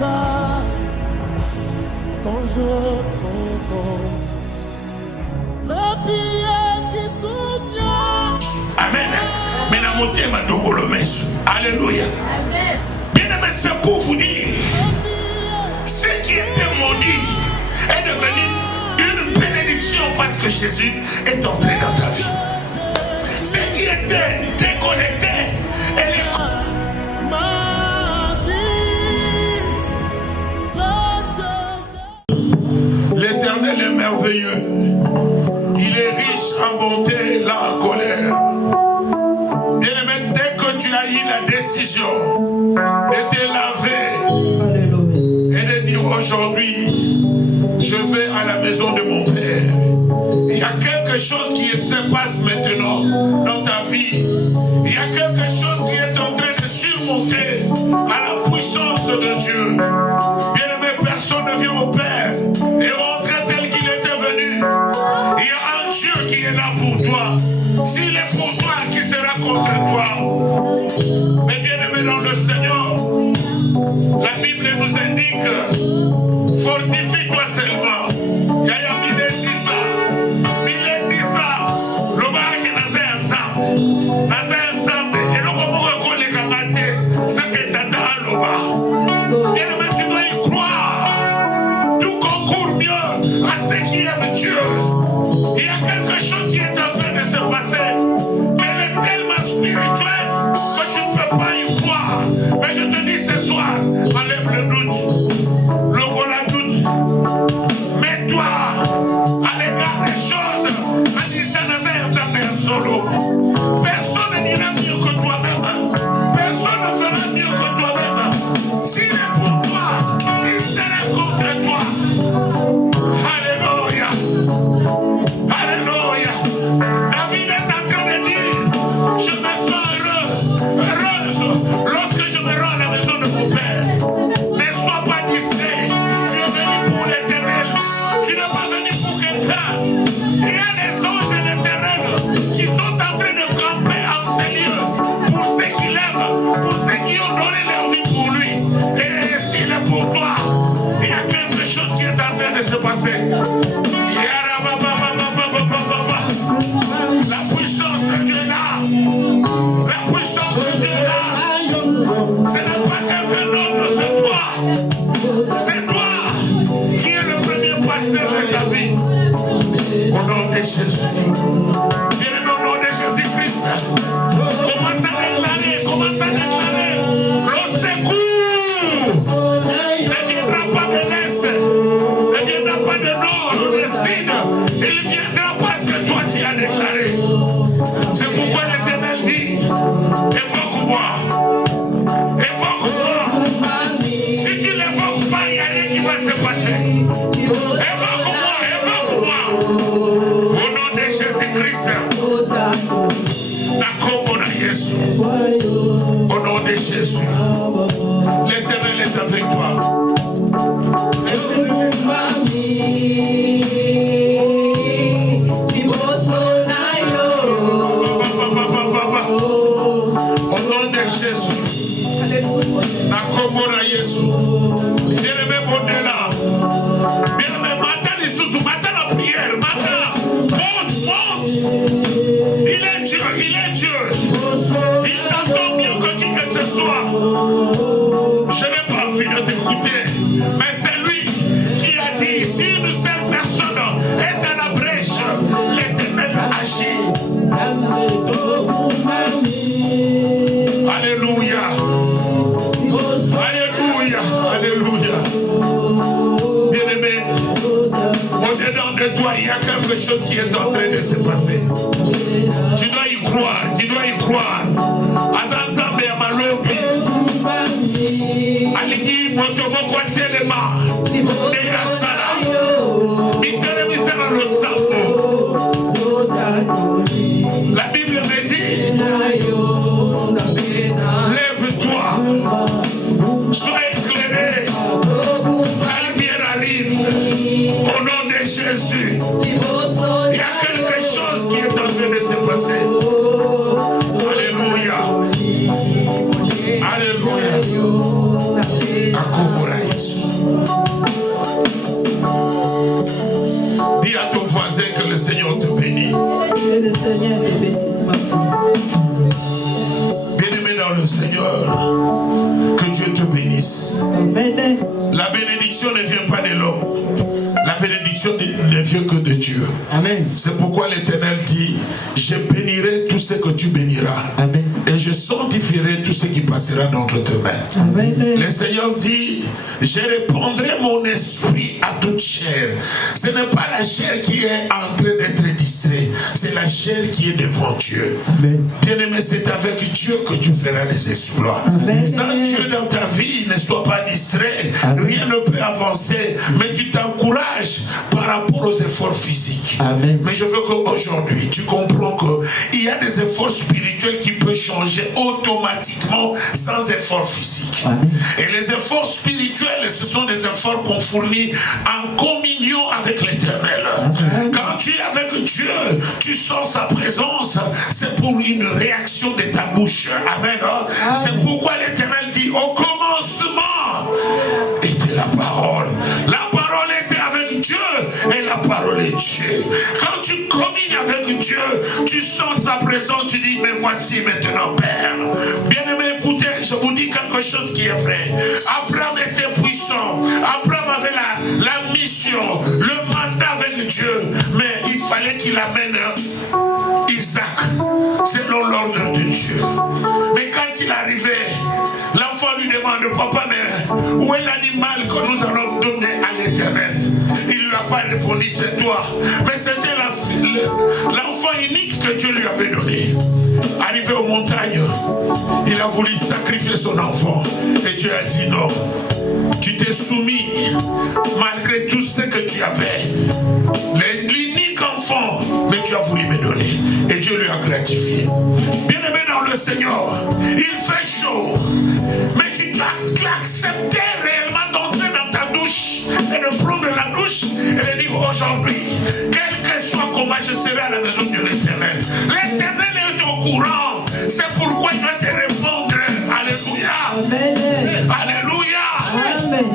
va quand je comprends le pilier qui soutient. Amen. Mais la montée m'a doublé le messe. Alléluia. Bien aimé, c'est pour vous dire, ce qui était maudit est devenu une bénédiction parce que Jésus est entré dans ta vie. Ce qui était déconnecté, elle est... L'Éternel est merveilleux. Il est riche en bonté, là en colère. Bien-aimé, dès que tu as eu la décision de te laver et de dire aujourd'hui, je vais à la maison de mon Père. Il y a quelque chose qui se passe maintenant dans ta vie. Il y a quelque chose qui est en train de surmonter à la puissance de Dieu. Bien-aimé, personne ne vient au Père et rentrer tel qu'il était venu. Il y a un Dieu qui est là pour toi. S'il est pour toi, qui sera contre toi? Mais bien-aimé dans le Seigneur, la Bible nous indique, fortifie-toi seulement. Il y a quelque chose qui est en train de se passer, mais elle est tellement spirituelle que tu ne peux pas y croire. Mais je te dis ce soir, enlève le doute, le voilà doute. Mets-toi à l'égard des choses. En disant à solo. Personne ne dira mieux que toi-même. Personne ne fera mieux que toi-même. S'il est pour toi, il sera contre toi. Alléluia. Alléluia. David est en train de dire, je me sens heureuse lorsque je me rends à la maison de mon Père. Ne sois pas distrait. Tu es venu pour l'Éternel. Tu n'es pas venu pour quelqu'un. Il y a des anges de l'Éternel qui sont en train de camper en ces lieux pour ceux qui l'aiment, pour ceux qui ont donné leur vie pour lui. Et s'il est pour toi, il y a quelque chose qui est en train de se passer. La puissance de Dieu est là. La puissance de Dieu est là. Ce n'est pas quelqu'un d'autre, c'est toi. C'est toi qui es le premier pasteur de ta vie. Au nom de Jésus. Bien-aimé, au nom de Jésus-Christ. Commence à déclarer le secours. Ne viendra pas de l'Est. Ne viendra pas de nord ou de sud. Il viendra parce que toi tu as déclaré. C'est pourquoi l'Éternel dit, évoque-moi. Évoque-moi. Si tu l'évoques pas, il n'y a rien qui va se passer. Évoque-moi. Au nom de Jésus-Christ. Au nom de Jésus. L'Éternel est avec toi. Il est Dieu. Il t'entend mieux que qui que ce soit. Je n'ai pas envie de t'écouter. Mais c'est lui qui a dit, si une seule personne est dans la brèche, l'Éternel agit. Alléluia. Alléluia. Alléluia. Bien-aimé, au-dedans de toi, il y a quelque chose qui est en train de se passer. Tu dois y croire, tu dois y croire. Azazambe ya malobi. Aliki motoboko telema. Nega sala. Mitele misela lo sambo. La Bible me dit, lève-toi, sois éclairé, la lumière arrive. Au nom de Jésus, il y a quelque chose qui est en train de se passer. Alléluia. Alléluia. Akubura bénisse. Amen. La bénédiction ne vient pas de l'homme. La bénédiction ne vient que de Dieu. Amen. C'est pourquoi l'Éternel dit, je bénirai tout ce que tu béniras. Amen. Et je sanctifierai tout ce qui passera d'entre tes mains. Amen. Le Seigneur dit, je répandrai mon esprit à toute chair. Ce n'est pas la chair qui est en train d'être distraite, c'est la chair qui est devant Dieu. Amen. Bien-aimé, c'est avec Dieu que tu feras des exploits. Amen. Sans Dieu dans ta vie, ne sois pas distrait. Amen. Rien ne peut avancer, mais tu t'encourages par rapport aux efforts physiques. Amen. Mais je veux qu'aujourd'hui, tu comprends qu'il y a des efforts spirituels qui peuvent changer automatiquement sans effort physique. Amen. Et les efforts spirituels, ce sont des efforts qu'on fournit en communion avec l'Éternel. Quand tu es avec Dieu, tu sens sa présence, c'est pour une réaction de ta bouche. Amen. C'est pourquoi l'Éternel dit, au commencement était la parole. La parole était avec Dieu et la parole est Dieu. Quand tu communies avec Dieu, tu sens sa présence, tu dis, mais voici maintenant, Père. Bien-aimé, écoutez, je vous dis quelque chose qui est vrai. Abraham était puissant. Abraham avait la mission, le mandat avec Dieu, mais il fallait qu'il amène Isaac selon l'ordre de Dieu. Mais quand il arrivait, l'enfant lui demande, papa, mais où est l'animal que nous allons donner à l'Éternel? Il ne lui a pas répondu, c'est toi. Mais c'était l'enfant unique que Dieu lui avait donné. Arrivé aux montagnes, il a voulu sacrifier son enfant. Et Dieu a dit non. Tu t'es soumis malgré tout ce que tu avais. L'unique enfant, mais tu as voulu me donner. Et Dieu lui a gratifié. Bien-aimé dans le Seigneur, il fait chaud. Mais tu as accepté réellement d'entrer dans ta douche et de prendre la douche et de dire aujourd'hui, quel que soit comment je serai à la maison de l'Éternel. L'Éternel est au courant. C'est pourquoi il va te répondre. Alléluia. Amen. Alléluia. Amen.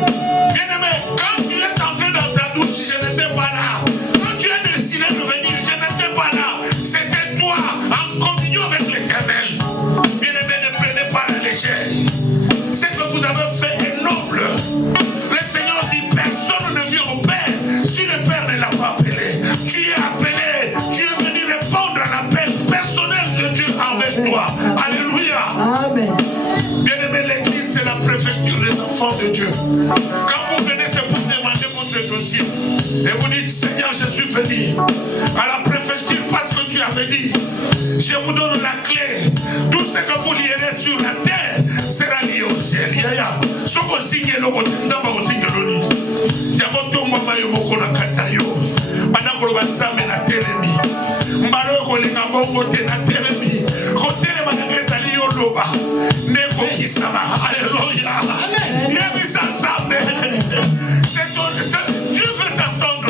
Bien-aimé, quand tu es entré dans ta douche, je n'étais pas là. Quand tu as décidé de venir, je n'étais pas là. C'était toi, en communion avec l'Éternel. Bien-aimé, ne prenez pas la légère. Ce que vous avez fait est noble. Le Seigneur dit, personne ne vient au Père si le Père ne l'a pas appelé. Tu es appelé, tu es venu répondre à l'appel personnel de Dieu avec toi. Alléluia. Amen. Bien-aimé, l'église, c'est la préfecture des enfants de Dieu. Quand vous venez, c'est pour demander votre dossier. Et vous dites, Seigneur, je suis venu à la préfecture parce que tu avais dit, je vous donne la clé. Tout ce que vous lierez sur la terre sera lié au ciel. Yaya, ce que vous signez, le Nzamba vous signe le lit. Yamoto mama yo moko na kata yo. Banako lo banzame na telemi. Mbalo ko linga bongo te na telemi. Hotele manengeza liyo loba. Neko kisama. Alléluia. Amen. Yemi sanzame. Dieu veut t'entendre.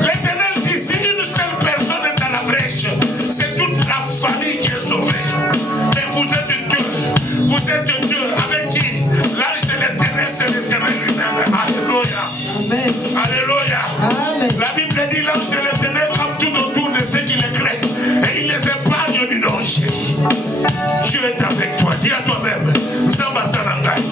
L'Éternel dit, si une seule personne est à la brèche, c'est toute la famille qui est sauvée. Mais vous êtes deux. Vous êtes deux. Avec qui? L'âge de l'Éternel, c'est l'Éternel lui-même. Alléluia. Amen. Alléluia. Amen. La Bible dit, l'ange de l'Éternel campe tout autour de ceux qui le craignent. Et il les épargne du danger. Dieu est avec toi. Dis à toi-même, Zamba Sanangai.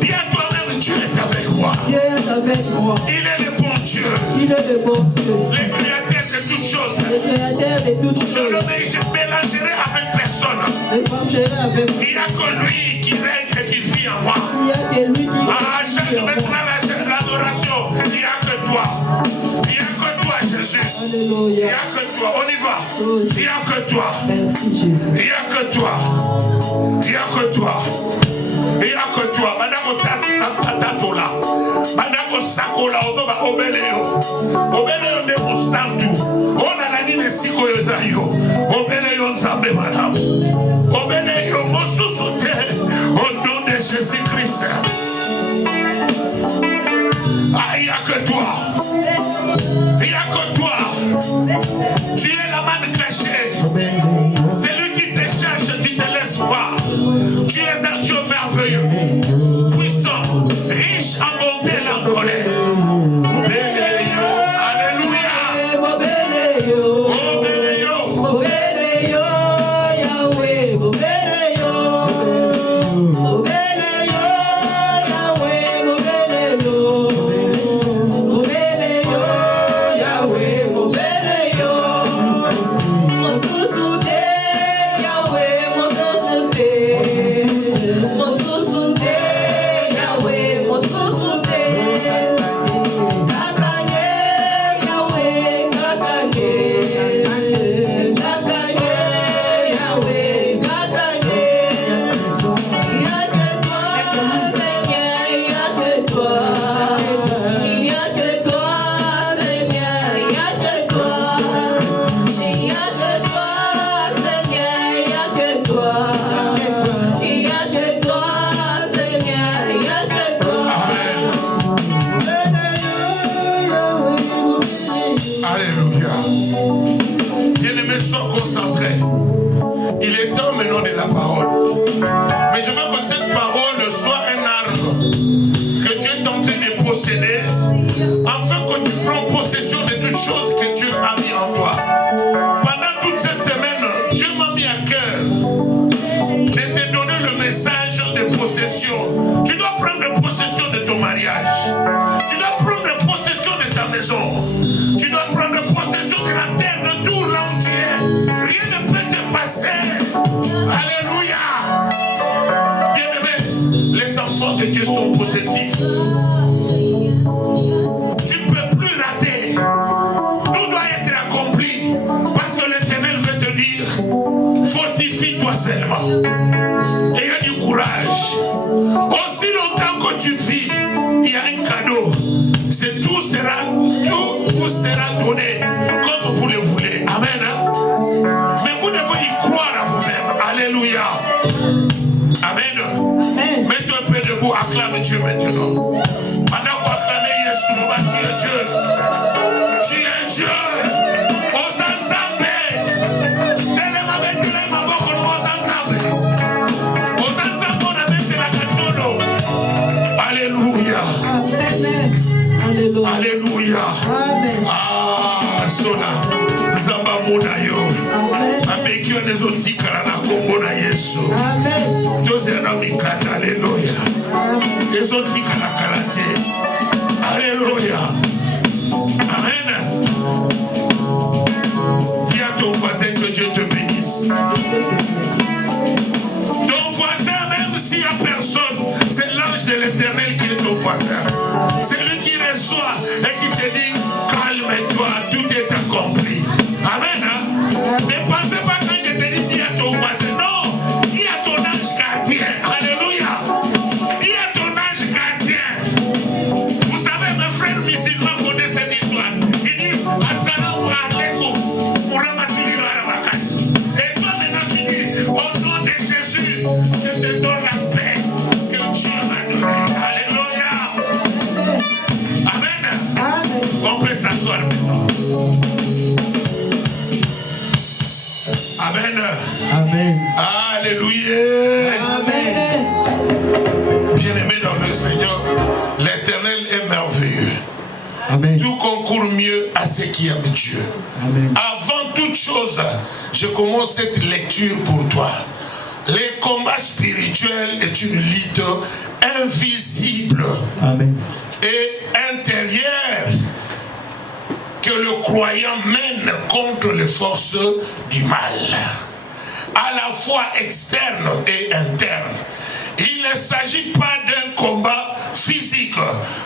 Dis à toi-même, Dieu est avec moi. Dieu est avec moi. Il est le bon Dieu. Il est le bon Dieu. Le créateur de toutes choses. Le créateur de toutes Je ne choses. me mélangerai avec personne. Je marcherai avec lui. Il n'y a que lui qui règne et qui vit en moi. Il n'y a que lui qui Je est en maintenant moi. l'adoration. Il n'y a que toi. Il n'y a que toi, Jésus. Il n'y Alléluia. a que toi. On y va. Il n'y a que toi. Merci Jésus. Il n'y a que toi. Il n'y a que toi. Il n'y a que toi. Madame Tatola. Madame Sakola. Ozoba Obeleo. Obeleo de Mosantu. On a la ligne Siko Yozayo. Obeleo Nzambe Madame. Obeleo Mosusute. Au nom de Jésus-Christ. Ah, il n'y a que toi. Il n'y a que toi. Tu es la main cachée. C'est lui qui te cherche, tu ne te laisses pas. Tu es un Dieu merveilleux, puissant, riche en bonté et en colère. Alléluia. Obéléo. Obéléo. Obéléo. Yahweh. Obéléo. Obéléo. Tu dois prendre possession de ton mariage. Tu dois prendre possession de ta maison. Tu dois prendre possession de la terre, de tout l'entier. Rien ne peut te passer. Alléluia. Bien-aimés, les enfants de Dieu sont possessifs. Tu ne peux plus rater. Tout doit être accompli. Parce que l'Éternel veut te dire, fortifie-toi seulement. Ayez du courage. Aussi longtemps que tu vis, il y a un cadeau. Tout vous sera donné comme vous le voulez. Amen. Hein? Mais vous devez y croire à vous-même. Alléluia. Amen. Mets-toi un peu debout, acclame Dieu maintenant. Pendant qu'on acclame Jésus, on va dire Dieu. Tu es Dieu. Alléluia. Ah, Sona. Zamba Monayo. Amekio nezo tikala na kombo na Yesu. Jose na mikata. Alléluia. Nezo tikala kalate. Alléluia. Amen. Dis à ton voisin que Dieu te bénisse. Ton voisin, même s'il n'y a personne, c'est l'ange de l'Éternel qui est ton voisin. C'est lui qui reçoit et qui te dit calme-toi, tout est accompli. Amen. Hein? Ne pensez pas quand je te dis à ton voisin. Non, il y a ton ange gardien. Alléluia. Il y a ton ange gardien. Vous savez, mes frères musulmans connaissent cette histoire. Ils disent Assalamu alaikum pour ramasser l'arabakat. Et toi maintenant tu dis au nom de Jésus, je te donne la paix que Dieu m'a donnée. Alléluia. On peut s'asseoir maintenant. Amen. Amen. Alléluia. Amen. Bien-aimé dans le Seigneur, l'Éternel est merveilleux. Amen. Tout concourt mieux à ceux qui aiment Dieu. Amen. Avant toute chose, je commence cette lecture pour toi. Le combat spirituel est une lutte invisible. Amen. Et intérieure que le croyant mène contre les forces du mal, à la fois externe et interne. Il ne s'agit pas d'un combat physique,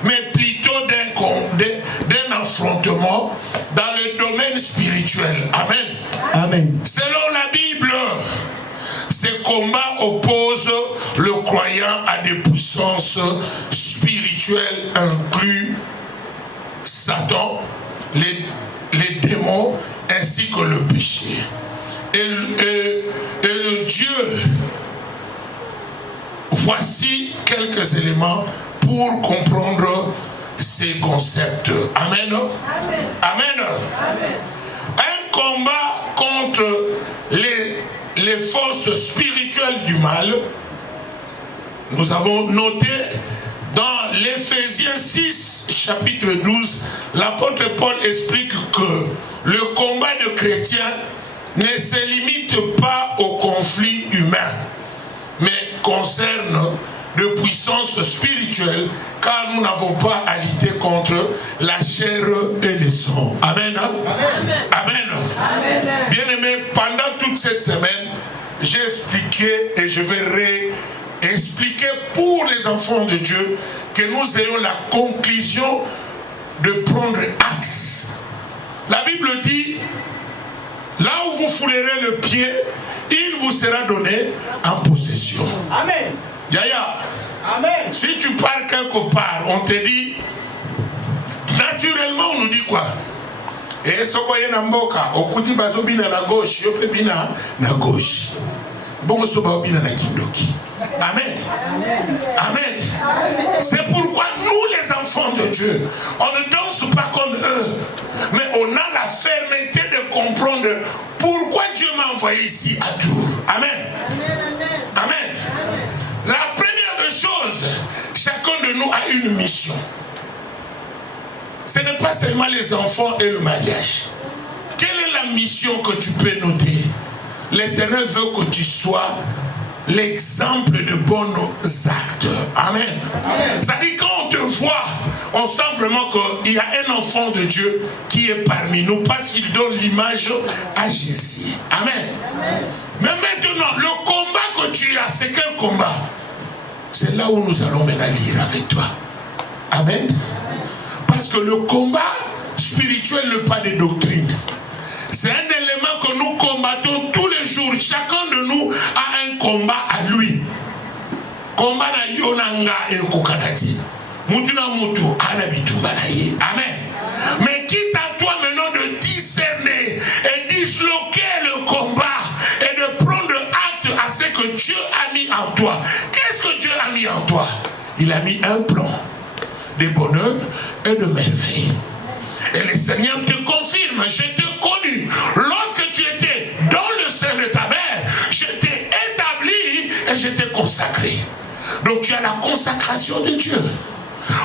mais plutôt d'un affrontement dans le domaine spirituel. Amen. Amen. Selon la Bible, ce combat oppose le croyant à des puissances spirituelles inclus Satan, les démons ainsi que le péché. Et le Dieu, voici quelques éléments pour comprendre ces concepts. Amen. Amen. Amen. Amen. Un combat contre les forces spirituelles du mal, nous avons noté dans l'Éphésiens 6, chapitre 12, l'apôtre Paul explique que le combat de chrétiens ne se limite pas au conflit humain, mais concerne de puissance spirituelle, car nous n'avons pas à lutter contre la chair et le sang. Amen. Amen. Amen. Amen. Bien-aimés, pendant toute cette semaine, j'ai expliqué et je vais réexpliquer pour les enfants de Dieu que nous ayons la conclusion de prendre acte. La Bible dit, là où vous foulerez le pied, il vous sera donné en possession. Amen. Yaya. Amen. Si tu pars quelque part, on te dit, naturellement on nous dit quoi? Et ce qu'on y a dans Mboka, au côté bazo bina na gauche, yo pe bina na gauche. Bon so ba bina na kindoki. Amen. Amen. C'est pourquoi nous les enfants de Dieu, on ne danse pas comme eux, mais on a la fermeté de comprendre pourquoi Dieu m'a envoyé ici à Tours. Amen. Amen. La première des choses, chacun de nous a une mission. Ce n'est pas seulement les enfants et le mariage. Quelle est la mission que tu peux noter? L'Éternel veut que tu sois l'exemple de bons actes. Amen. C'est-à-dire quand on te voit, on sent vraiment qu'il y a un enfant de Dieu qui est parmi nous parce qu'il donne l'image à Jésus. Amen. Mais maintenant, le combat que tu as, c'est quel combat? C'est là où nous allons maintenant lire avec toi. Amen. Parce que le combat spirituel n'est pas de doctrine. C'est un élément que nous combattons tous les jours. Chacun de nous a un combat à lui. Combat na yonanga et kokatati. Mutuna mutu anabitumba na ye. Amen. Mais quitte à toi maintenant de discerner et disloquer le combat et de prendre acte à ce que Dieu a mis en toi. Qu'est-ce que Dieu a mis en toi? Il a mis un plan de bonheur et de merveille. Et le Seigneur te confirme, je t'ai connu. Lorsque tu étais dans le sein de ta mère, je t'ai établi et je t'ai consacré. Donc tu as la consacration de Dieu.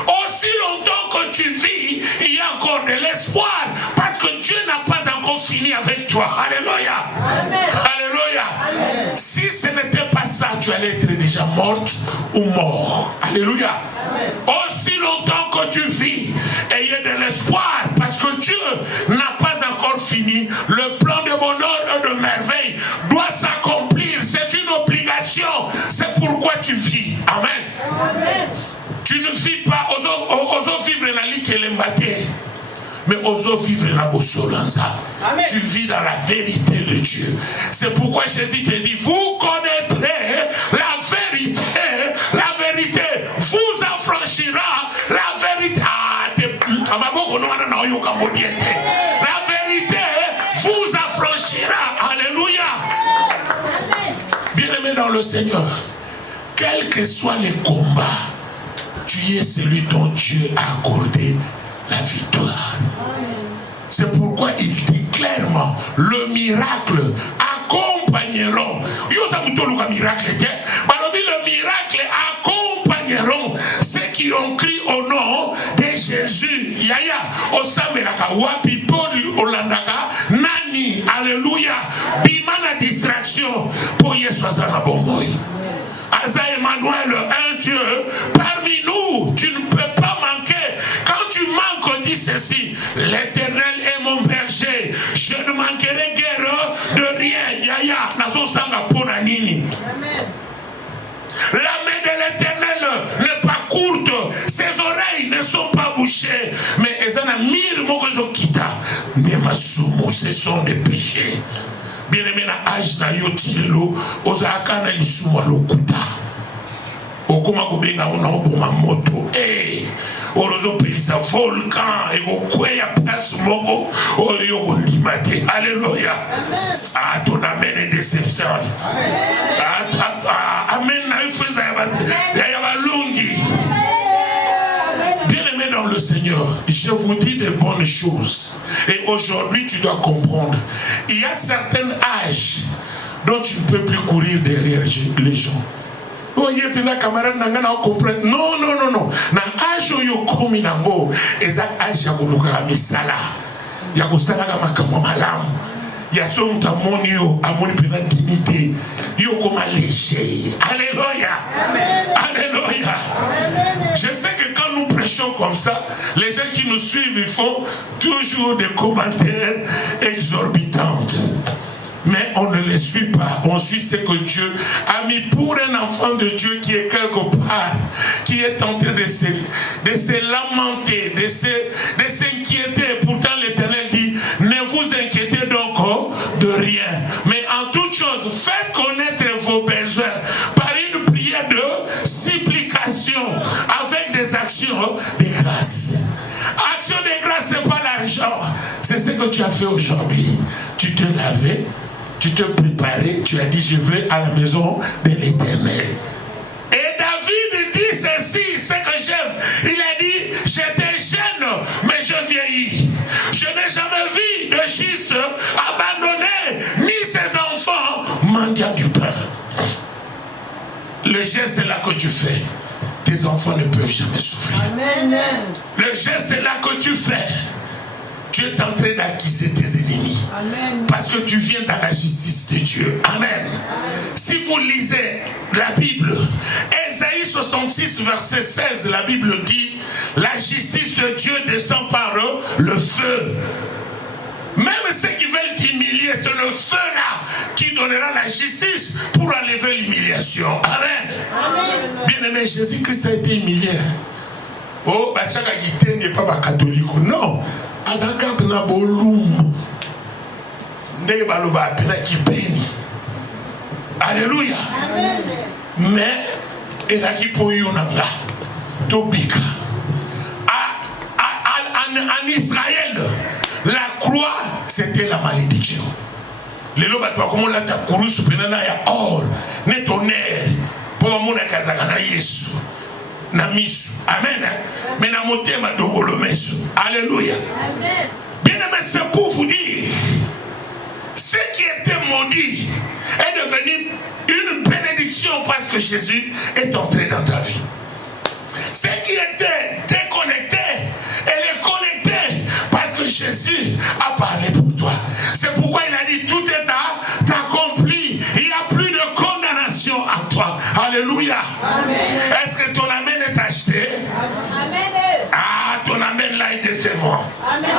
Aussi longtemps que tu vis, il y a encore de l'espoir. Parce que Dieu n'a pas encore fini avec toi. Alléluia. Amen. Alléluia. Amen. Si ce n'était pas ça, tu allais être déjà morte ou mort. Alléluia. Amen. Aussi longtemps que tu vis, ayez de l'espoir. Parce que Dieu n'a pas encore fini. Le plan de bonheur et de merveille doit s'accomplir. C'est une obligation. C'est pourquoi tu vis. Amen. Amen. Tu ne vis pas aux vivre dans l'Ikelembaté, mais aux vivre dans Bosolanza. Tu vis dans la vérité de Dieu. C'est pourquoi Jésus te dit, vous connaîtrez la vérité vous affranchira, la vérité. La vérité vous affranchira. Alléluia. Bien-aimé dans le Seigneur, quels que soient les combats, tu es celui dont Dieu a accordé la victoire. C'est pourquoi il dit clairement, le miracle accompagneront. Le miracle accompagneront ceux qui ont crié au nom de Jésus. Yaya, Osamelaka, Wapipol, Olandaka, Nani, Alléluia, Bimana distraction pour Yeswazara Bomboy. Asa Emmanuel, un Dieu parmi nous, tu ne peux pas manquer. Quand tu manques, dis ceci, l'Éternel est mon berger, je ne manquerai guère de rien. Yaya, nazo sanga pona nini. La main de l'Éternel n'est pas courte, ses oreilles ne sont pas bouchées, mais ezana mir mokozo kita, mais masumu, ce sont des péchés. Bien-aimé na âge na yotilelo ozaka na lisumu lokuta okoma kobenga ona oboma moto orozo pelisa volcan ekokweya place moko oyo kondima te. Alléluia. Ton amen est déception. Amen na ifeza ya balungi. Bien-aimé dans le Seigneur, je vous dis des bonnes choses. Et aujourd'hui, tu dois comprendre. Il y a certains âges dont tu ne peux plus courir derrière les gens. Voyez, puis la camarade n'a pas compris. Non, non, non, non. Dans l'âge où il comme il a beau, et ça âge il y a beaucoup de sala. Il y a beaucoup de sala comme malam. Il y a son tamonio, à mon dignité. Il y a comme léger. Alléluia. Alléluia. Je sais que quand nous prêchons comme ça, les gens qui nous suivent, ils font toujours des commentaires exorbitants. Mais on ne les suit pas. On suit ce que Dieu a mis pour un enfant de Dieu qui est quelque part, qui est en train de se lamenter, de s'inquiéter. Pourtant l'Éternel dit, ne vous inquiétez donc de rien. Mais en toute chose, faites connaître vos besoins par une prière de supplication avec des actions de grâce. Action de grâce, ce n'est pas l'argent. C'est ce que tu as fait aujourd'hui. Tu te lavais. Tu te préparais, tu as dit je vais à la maison de l'Éternel. Et David dit ceci, ce que j'aime. Il a dit, j'étais jeune, mais je vieillis. Je n'ai jamais vu de juste abandonner, ni ses enfants mendiant du pain. Le geste là que tu fais, tes enfants ne peuvent jamais souffrir. Amen. Le geste là que tu fais, tu es en train d'acquiser tes ennemis. Amen. Parce que tu viens dans la justice de Dieu. Amen. Si vous lisez la Bible, Ésaïe 66, verset 16, la Bible dit, la justice de Dieu descend par le feu. Même ceux qui veulent t'humilier, c'est le feu là qui donnera la justice pour enlever l'humiliation. Amen. Amen. Bien-aimé, Jésus-Christ a été humilié. Oh, Bachaka Gité n'est pas catholique. Non. Azaka na bolum. Ne baloba pena kipeni. Alléluia. Amen. Mais ezaki poyo nanga. Tobika. En Israël, la croix, c'était la malédiction. Les lois, comment la ta couru sous penana ya or, ne tonnerre, pour mon akazaka na Yesu, na misu. Amen. Mais na motema dongolo mesu. Alléluia. Amen. Bien aimé, c'est pour vous dire, ce qui était maudit est devenu une bénédiction parce que Jésus est entré dans ta vie. Ce qui était déconnecté, elle est connectée parce que Jésus a parlé pour toi. C'est pourquoi il a dit tout est accompli. Il n'y a plus de condamnation à toi. Alléluia. Amen. Est-ce que ton amen est acheté? Amen. Ah, ton amen là est décevant. Amen.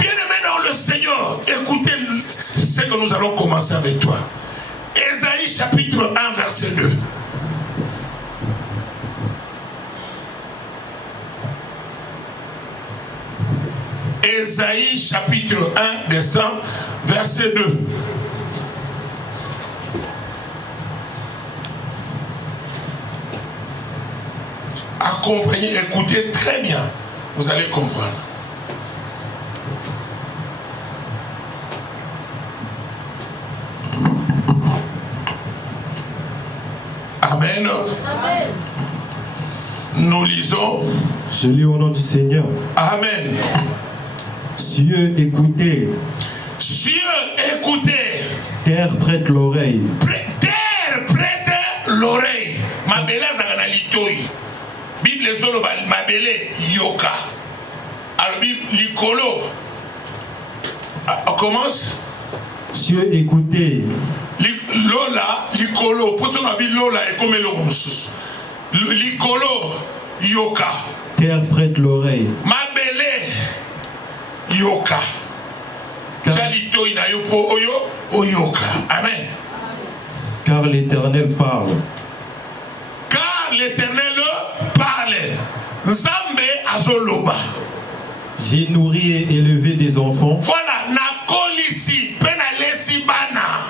Bien-aimé dans le Seigneur, écoutez ce que nous allons commencer avec toi. Ésaïe chapitre 1 verset 2. Ésaïe chapitre 1 verset 2. Accompagnez, écoutez très bien, vous allez comprendre. Amen. Amen. Nous lisons. Je lis au nom du Seigneur. Amen. Cieux, écoutez. Cieux, écoutez. Terre, prête l'oreille. Terre, prête l'oreille. Ma belle zagana litoi. Bible solo ma belle yoka. Alors Bible likolo. On commence. Cieux, écoutez. Lola, likolo. Pour son avis, Lola est comme le rumsus. Likolo, yoka. Terre, prête l'oreille. Ma belle yoka. Jalito ina yopo oyo oyoka. Amen. Car l'Éternel parle. Car l'Éternel parle. Nzambe azoloba. J'ai nourri et élevé des enfants. Voilà, nakolisi penalesi bana.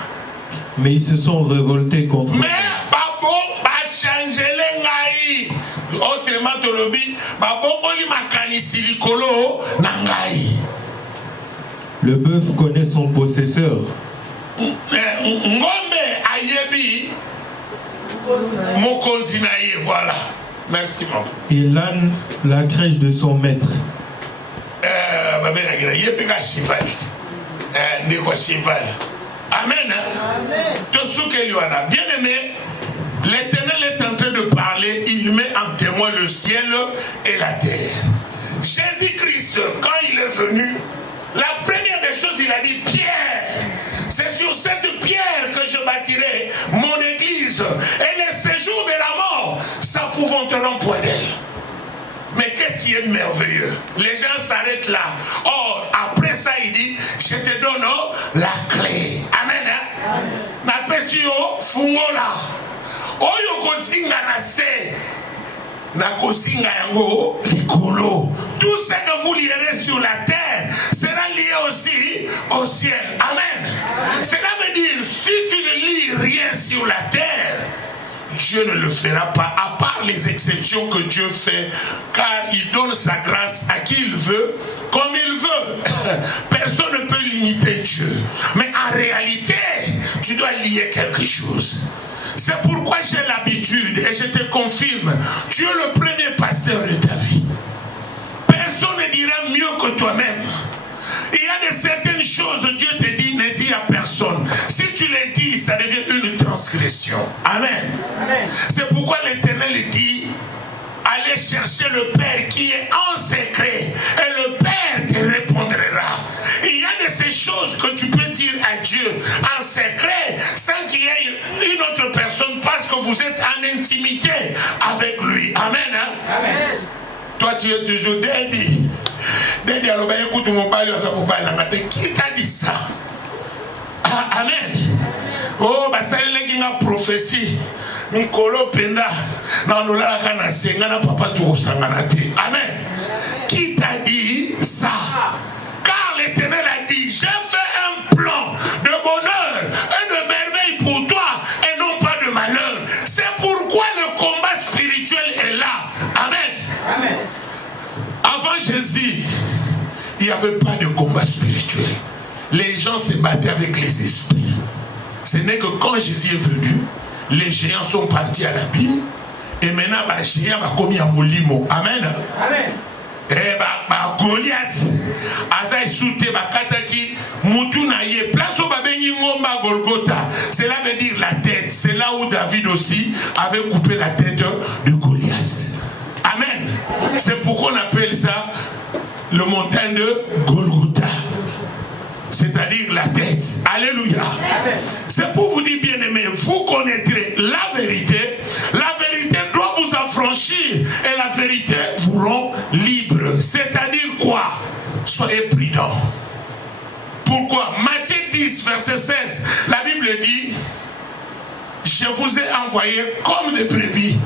Mais ils se sont révoltés contre moi. Mais babo ba changele ngai. Autrement tolobi, babo oli makanisi likolo na ngai. Le bœuf connaît son possesseur. Ngombe ayebi mokonzi na ye, voilà. Merci maman. Et l'âne la crèche de son maître. Amen. Bien aimé, l'Éternel est en train de parler. Il met en témoin le ciel et la terre. Jésus-Christ, quand il est venu, la première des choses, il a dit Pierre, c'est sur cette pierre que je bâtirai mon église, et les séjours de la mort s'épouvanteront point d'elle. Mais qu'est-ce qui est merveilleux? Les gens s'arrêtent là. Or, après ça, il dit, je te donne la clé. Amen. Na pesio fungola. Oyo kosinga na se. Na kosinga yango likolo. Tout ce que vous lirez sur la terre sera lié aussi au ciel. Amen. Cela veut dire, si tu ne lis rien sur la terre, Dieu ne le fera pas, à part les exceptions que Dieu fait, car il donne sa grâce à qui il veut, comme il veut. Personne ne peut limiter Dieu. Mais en réalité, tu dois lier quelque chose. C'est pourquoi j'ai l'habitude, et je te confirme, tu es le premier pasteur de ta vie. Personne ne dira mieux que toi-même. Il y a de certaines choses, Dieu te dit, ne dis à personne. Si tu les dis, ça devient une transgression. Amen. Amen. C'est pourquoi l'Éternel dit, allez chercher le Père qui est en secret, et le Père te répondra. intimité avec lui. Amen. Hein? Amen. Toi, tu es toujours Daddy. Daddy, alors, écoute mon père, qui t'a dit ça? Ah, amen. Oh, bah, ça, il y a une prophétie. Mikolo Penda, dans le lac, papa amen. Qui t'a dit ça? Car l'Éternel a dit, j'ai fait un plan de bonheur et de merveille pour toi et non pas de malheur. C'est pourquoi le combat spirituel est là. Amen. Amen. Avant Jésus, il n'y avait pas de combat spirituel. Les gens se battaient avec les esprits. Ce n'est que quand Jésus est venu, les géants sont partis à l'abîme et maintenant les géants sont commis à Molimo. Amen. Amen. Et Goliath, Azaï Souté, Kataki, Moutunaye, place au Babeni Ngomba Golgotha. Cela veut dire la tête. C'est là où David aussi avait coupé la tête de Goliath. Amen. C'est pourquoi on appelle ça le montagne de Golgotha. C'est-à-dire la tête. Alléluia. C'est pour vous dire, bien aimé, vous connaîtrez la vérité. La vérité doit vous affranchir et la vérité vous rend libre. C'est-à-dire quoi? Soyez prudents. Pourquoi? Matthieu 10, verset 16, la Bible dit, je vous ai envoyé comme des brebis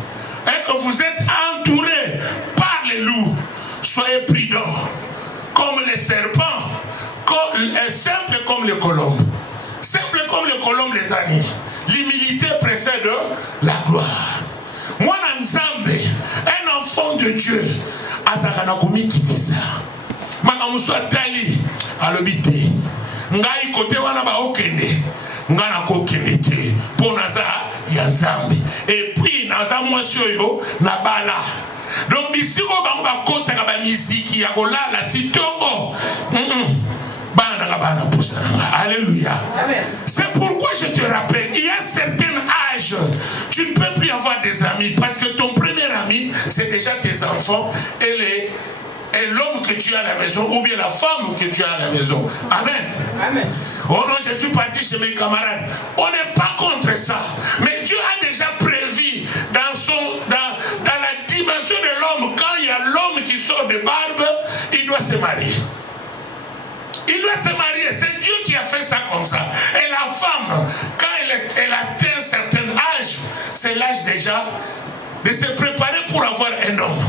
et que vous êtes entourés par les loups. Soyez prudents comme les serpents. Simple comme les colombes. Simple comme les colombes, les amis. L'humilité précède la gloire. Moi, un enfant de Dieu, Azakanakoumi qui dit ça. Makamuswa Tali, alobite. Ngai kote wana ba okende. Ngana kokende te. Ponaza yanzambe. Et puis, naza mwasyoyo na bala. Donc, ici, on va côté la musique, il y a la titongo. Alléluia. C'est pourquoi je te rappelle, il y a certains âges, tu ne peux plus avoir des amis parce que ton premier ami, c'est déjà tes enfants et l'homme que tu as à la maison ou bien la femme que tu as à la maison. Amen. Amen. Oh non, je suis parti chez mes camarades. On n'est pas contre ça. Mais Dieu a déjà prévu dans la dimension de l'homme, quand il y a l'homme qui sort de barbe, il doit se marier. Il doit se marier. C'est Dieu qui a fait ça comme ça. Et la femme, quand elle atteint un certain âge, c'est l'âge déjà de se préparer pour avoir un homme.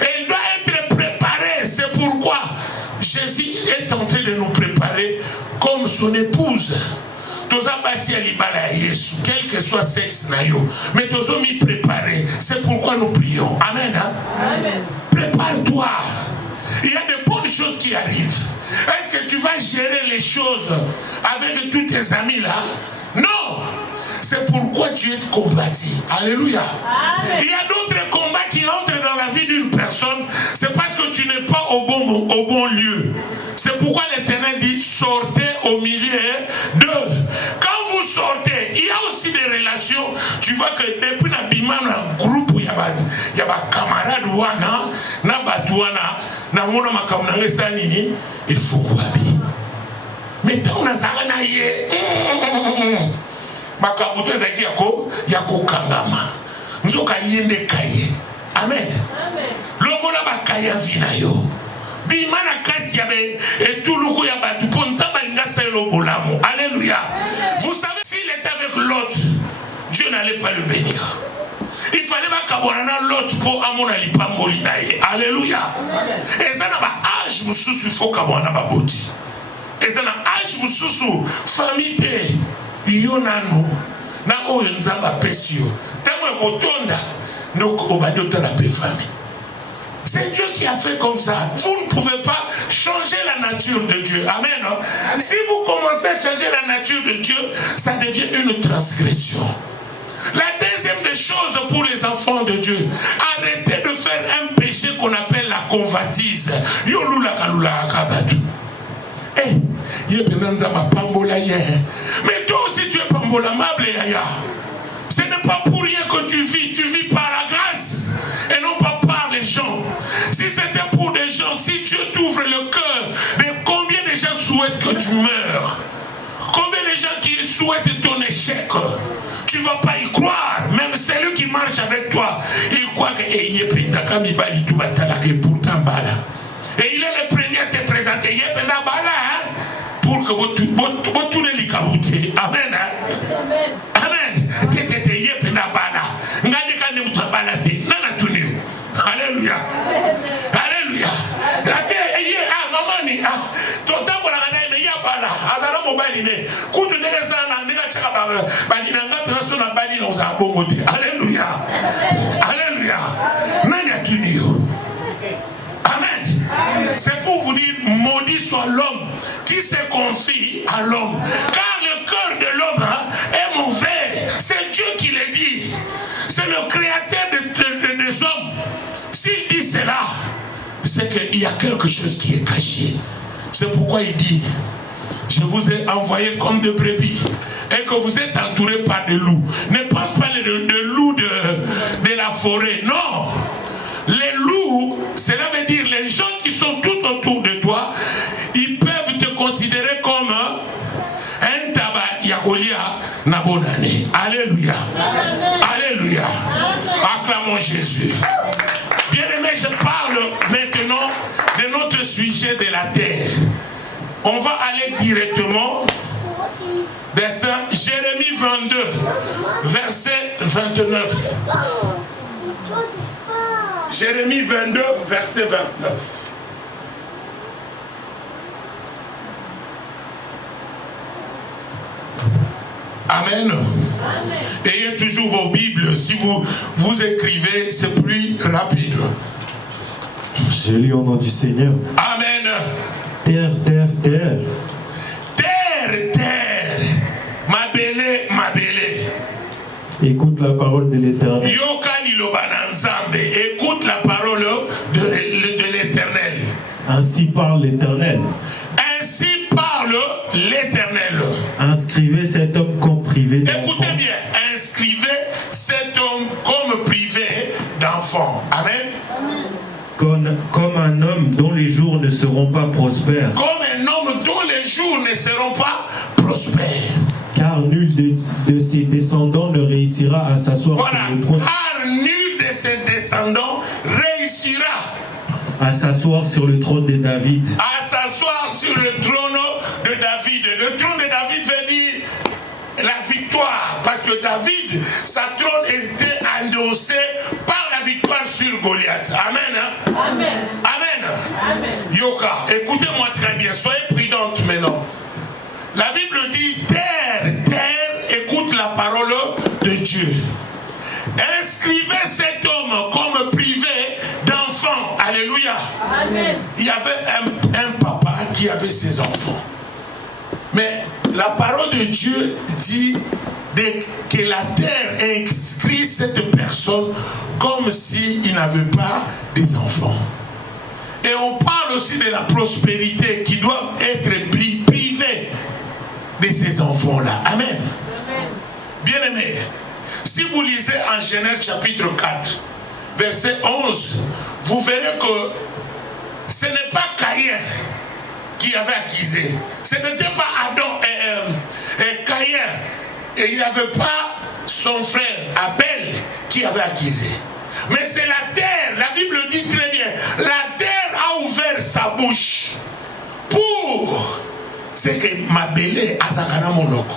Et elle doit être préparée. C'est pourquoi Jésus est en train de nous préparer comme son épouse. Quel que soit sexe, mais nous sommes préparés. C'est pourquoi nous prions. Amen. Hein? Amen. Prépare-toi. Il y a de bonnes choses qui arrivent. Est-ce que tu vas gérer les choses avec tous tes amis là? Non. C'est pourquoi tu es combattu. Alléluia. Amen. Il y a d'autres combats qui entrent dans la vie d'une personne. C'est parce que tu n'es pas au bon lieu. C'est pourquoi l'Éternel dit sortez au milieu d'eux. Quand vous sortez, il y a aussi des relations. Tu vois que depuis la bima, un groupe, il y a des camarades wana, na batouana, na mona makamnange sanini, il faut quoi. Mais tant on a zagana yé. Makabuto zaki yako kangama. Nzoka yende kaye. Amen. Lomona bakaya vinayo. Bimana katiabe et tout le coup yabatu ponza balinga selo bolamo. Alléluia. Vous savez, s'il était avec l'autre, Dieu n'allait pas le bénir. Il fallait pas qu'abonana l'autre pour amona lipa molinaye. Alléluia. Et ça n'a pas âge mususu faut qu'abonana baboti. Et ça n'a âge mususu famille yonano na oyo nzamba pesio. Tamo kotonda donc obadota la paix famille. C'est Dieu qui a fait comme ça. Vous ne pouvez pas changer la nature de Dieu. Amen. Amen. Si vous commencez à changer la nature de Dieu, ça devient une transgression. La deuxième des choses pour les enfants de Dieu, arrêtez de faire un péché qu'on appelle la convoitise. Mais toi aussi tu es pambolamable, yaya. Ce n'est pas pour rien que tu vis par la grâce et non pas par les gens. Si c'était pour des gens, si Dieu t'ouvre le cœur, mais combien de gens souhaitent que tu meurs? Combien de gens qui souhaitent ton échec? Tu ne vas pas y croire. Même celui qui marche avec toi, il croit que et pourtant bala. Et il est le premier à te présenter. Pour que vous tournez les caboutiers. Amen. Amen. Alléluia. Alléluia. Alléluia. Alléluia. Amen. C'est pour vous dire, maudit soit l'homme qui se confie à l'homme. Car le cœur de l'homme est mauvais. C'est Dieu qui le dit. C'est le créateur des hommes. S'il dit cela, c'est qu'il y a quelque chose qui est caché. C'est pourquoi il dit, je vous ai envoyé comme des brebis et que vous êtes entourés par des loups. Ne pense pas de loups de la forêt. Non. Les loups, cela veut dire les gens qui sont tout autour de toi, ils peuvent te considérer comme un tabac yakolia nabonane. Alléluia. Alléluia. Acclamons Jésus. Bien-aimé, je parle maintenant de notre sujet de la terre. On va aller directement vers Jérémie 22, verset 29. Jérémie 22, verset 29. Amen. Amen. Ayez toujours vos Bibles. Si vous écrivez, c'est plus rapide. J'ai lu au nom du Seigneur. Amen. Terre, terre, terre. Terre, terre. Ma belle, ma belle. Écoute la parole de l'Éternel. Écoute la parole de l'Éternel. Ainsi parle l'Éternel. Ainsi parle l'Éternel. Inscrivez cet homme comme privé d'enfant. Écoutez bien, inscrivez cet homme comme privé d'enfant. Amen. Comme un homme dont les jours ne seront pas prospères. Comme un homme dont les jours ne seront pas prospères. Car nul de ses descendants ne réussira à s'asseoir sur le trône. Car nul de ses descendants réussira à s'asseoir sur le trône de David. À s'asseoir sur le trône de David. Le trône de David veut dire la victoire. Parce que David, sa trône était endossée par la victoire sur Goliath. Amen. Amen. Amen. Amen. Yoka, écoutez-moi très bien. Soyez prudente maintenant. La Bible dit, terre, terre, écoute la parole de Dieu. Inscrivez cet homme comme privé d'enfant. Alléluia. Amen. Il y avait un papa qui avait ses enfants. Mais la parole de Dieu dit que la terre inscrit cette personne comme s'il n'avait pas des enfants. Et on parle aussi de la prospérité qui doit être privée de ces enfants-là. Amen. Amen. Bien-aimés, si vous lisez en Genèse chapitre 4, verset 11, vous verrez que ce n'est pas Caïn qui avait accusé. Ce n'était pas Adam et Caïn. Et il n'y avait pas son frère Abel qui avait accusé. Mais c'est la terre, la Bible dit très bien, la terre a ouvert sa bouche pour ce que ma belle azakana monoko.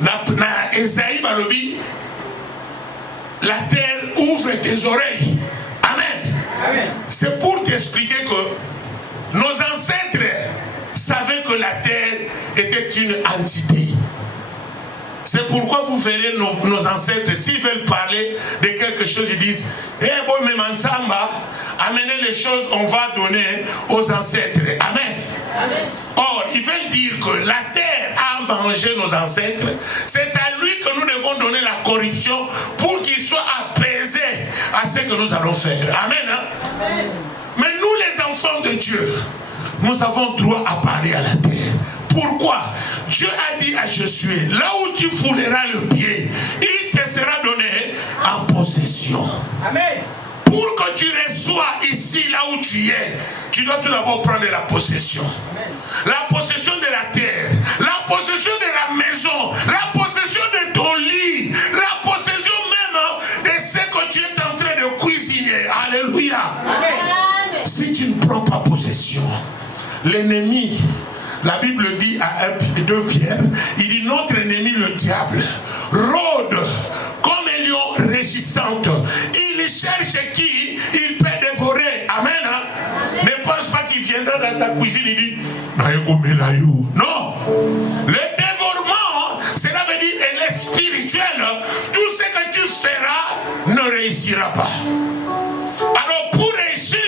Na Esaïe Balobi, la terre ouvre tes oreilles. Amen. Amen. C'est pour t'expliquer que nos ancêtres savaient que la terre était une entité. C'est pourquoi vous verrez nos ancêtres, s'ils veulent parler de quelque chose, ils disent « Eh bon, mais Mansamba, amenez les choses, on va donner aux ancêtres. » Amen. Amen. Or, ils veulent dire que la terre a mangé nos ancêtres. C'est à lui que nous devons donner la corruption pour qu'il soit apaisé à ce que nous allons faire. Amen. Hein? Amen. Mais nous, les enfants de Dieu, nous avons droit à parler à la terre. Pourquoi? Dieu a dit à Josué, là où tu fouleras le pied, il te sera donné en possession. Amen. Pour que tu reçois ici, là où tu es, tu dois tout d'abord prendre la possession. Amen. La possession de la terre, la possession de la maison, la possession de ton lit, la possession même de Alléluia. Amen. Si tu ne prends pas possession, l'ennemi, la Bible dit à 2 Pierre, il dit notre ennemi le diable rôde comme un lion régissante. Il cherche qui il peut dévorer. Amen. Hein? Ne pense pas qu'il viendra dans ta cuisine et dit non. Le dévorement, cela veut dire elle est spirituelle. Tout ce que tu feras ne réussira pas. Alors pour réussir,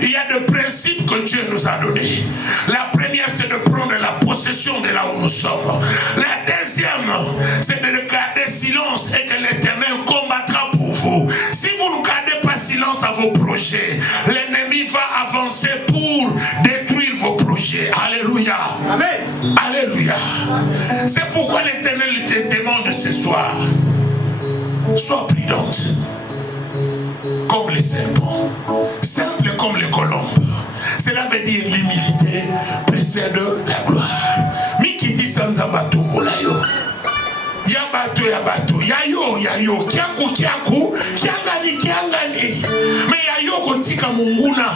il y a des principes que Dieu nous a donnés. La première, c'est de prendre la possession de là où nous sommes. La deuxième, c'est de garder silence et que l'Éternel combattra pour vous. Si vous ne gardez pas silence à vos projets, l'ennemi va avancer pour détruire vos projets. Alléluia. Amen. Alléluia. C'est pourquoi l'Éternel te demande ce soir, sois prudente comme les serpents, simple comme les colombes. Cela veut dire l'humilité précède la gloire. Mikiti sanzamba tumbolayo. Yabato yabato, yayo, kiaku, kiangani. Mais yayo kotika munguna.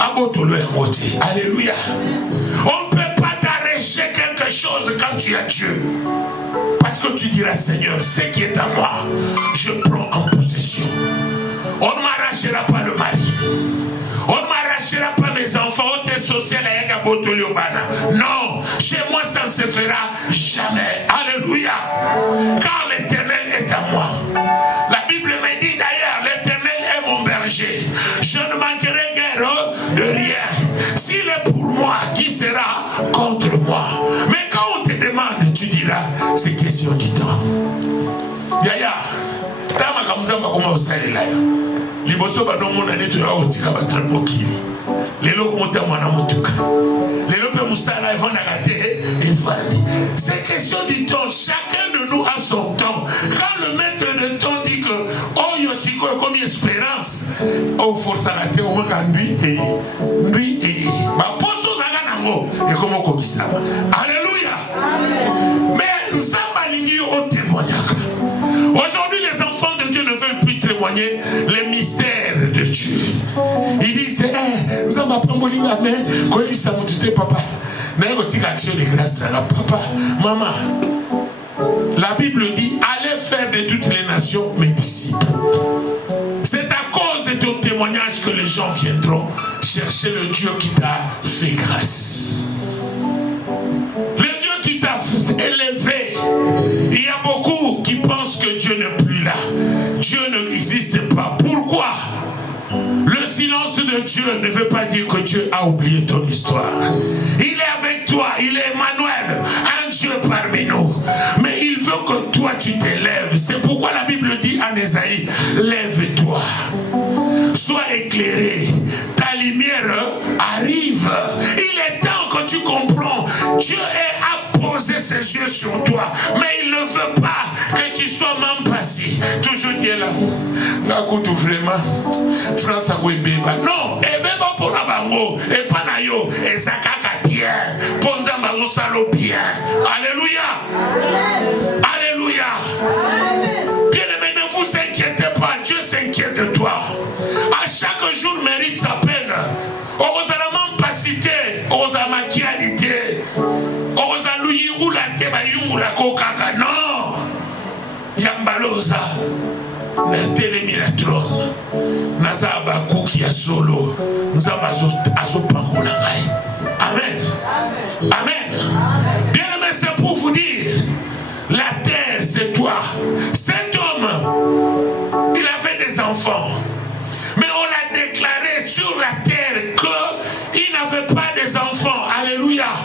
Abotolo emote. Alléluia. On ne peut pas t'arracher quelque chose quand tu as Dieu. Parce que tu diras, Seigneur, ce qui est à moi, je prends en possession. On ne m'arrachera pas le mari. On ne m'arrachera pas mes enfants. Non, chez moi ça ne se fera jamais. Alléluia. Car l'Éternel est à moi. La Bible me dit d'ailleurs, l'Éternel est mon berger. Je ne manquerai guère de rien. S'il est pour moi, qui sera contre moi? Mais quand on te demande, tu diras, c'est question du temps. Yaya, tama kamuzamba koma usalela yo. Liboso ba nomo na neto ya otika batrango kili. Lelo komota mwana mutuka. Lelo pe musala evana kate evani. C'est question du temps. Chacun de nous a son temps. Quand le maître de temps dit que oh yosiko comme espérance, oh force à kate au moins lui et ba poso zanga nango et comment kokisama. Alléluia. Mais nsamba lingi o témoignaka. Aujourd'hui, les enfants de Dieu ne veulent plus témoigner les mystères de Dieu. Ils disent, nous avons appris mon livre, mais quand il s'est monté, papa, mais il y a action de grâce là, papa, maman. La Bible dit, allez faire de toutes les nations mes disciples. C'est à cause de ton témoignage que les gens viendront chercher le Dieu qui t'a fait grâce. Le Dieu qui t'a élevé. Il y a beaucoup qui pensent que Dieu n'est plus là. Dieu n'existe pas. Pourquoi? Le silence de Dieu ne veut pas dire que Dieu a oublié ton histoire. Il est avec toi, il est Emmanuel, un Dieu parmi nous. Mais il veut que toi tu t'élèves. C'est pourquoi la Bible dit à Ésaïe, lève-toi, sois éclairé, ta lumière arrive. Il est temps que tu comprends. Dieu a posé ses yeux sur toi, mais il ne veut pas que tu sois même passé. Toujours dire là, vraiment, France a non, et même pour la bango, et pas nayo, et ça caca bien, ponza mazo salo bien. Alléluia. Alléluia. Bien aimé, ne vous inquiétez pas, Dieu s'inquiète de toi. À chaque jour mérite sa peine. On vous a même pas cité, on vous a maquialité. Non, Yambaloza, Telemi la trône, Nazaba Kouki ya solo, Nzamba Azopangola. Amen. Amen. Bien aimé, c'est pour vous dire, la terre c'est toi. Cet homme, il avait des enfants, mais on l'a déclaré sur la terre qu'il n'avait pas des enfants. Alléluia.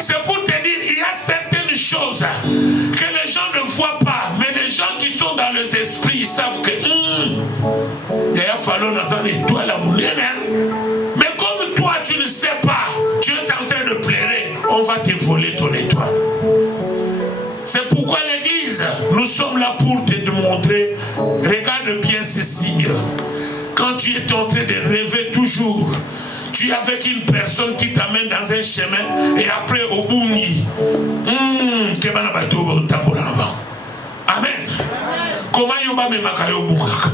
C'est pour te dire, il y a certaines choses que les gens ne voient pas, mais les gens qui sont dans les esprits savent que il a fallu dans une étoile à mourir. Mais comme toi tu ne sais pas, Dieu est en train de pleurer, on va te voler ton étoile. C'est pourquoi l'église, nous sommes là pour te démontrer, regarde bien ces signes. Quand tu es en train de rêver toujours, tu es avec une personne qui t'amène dans un chemin et après au bout, Amen. Comment yoba me makayo bukaka?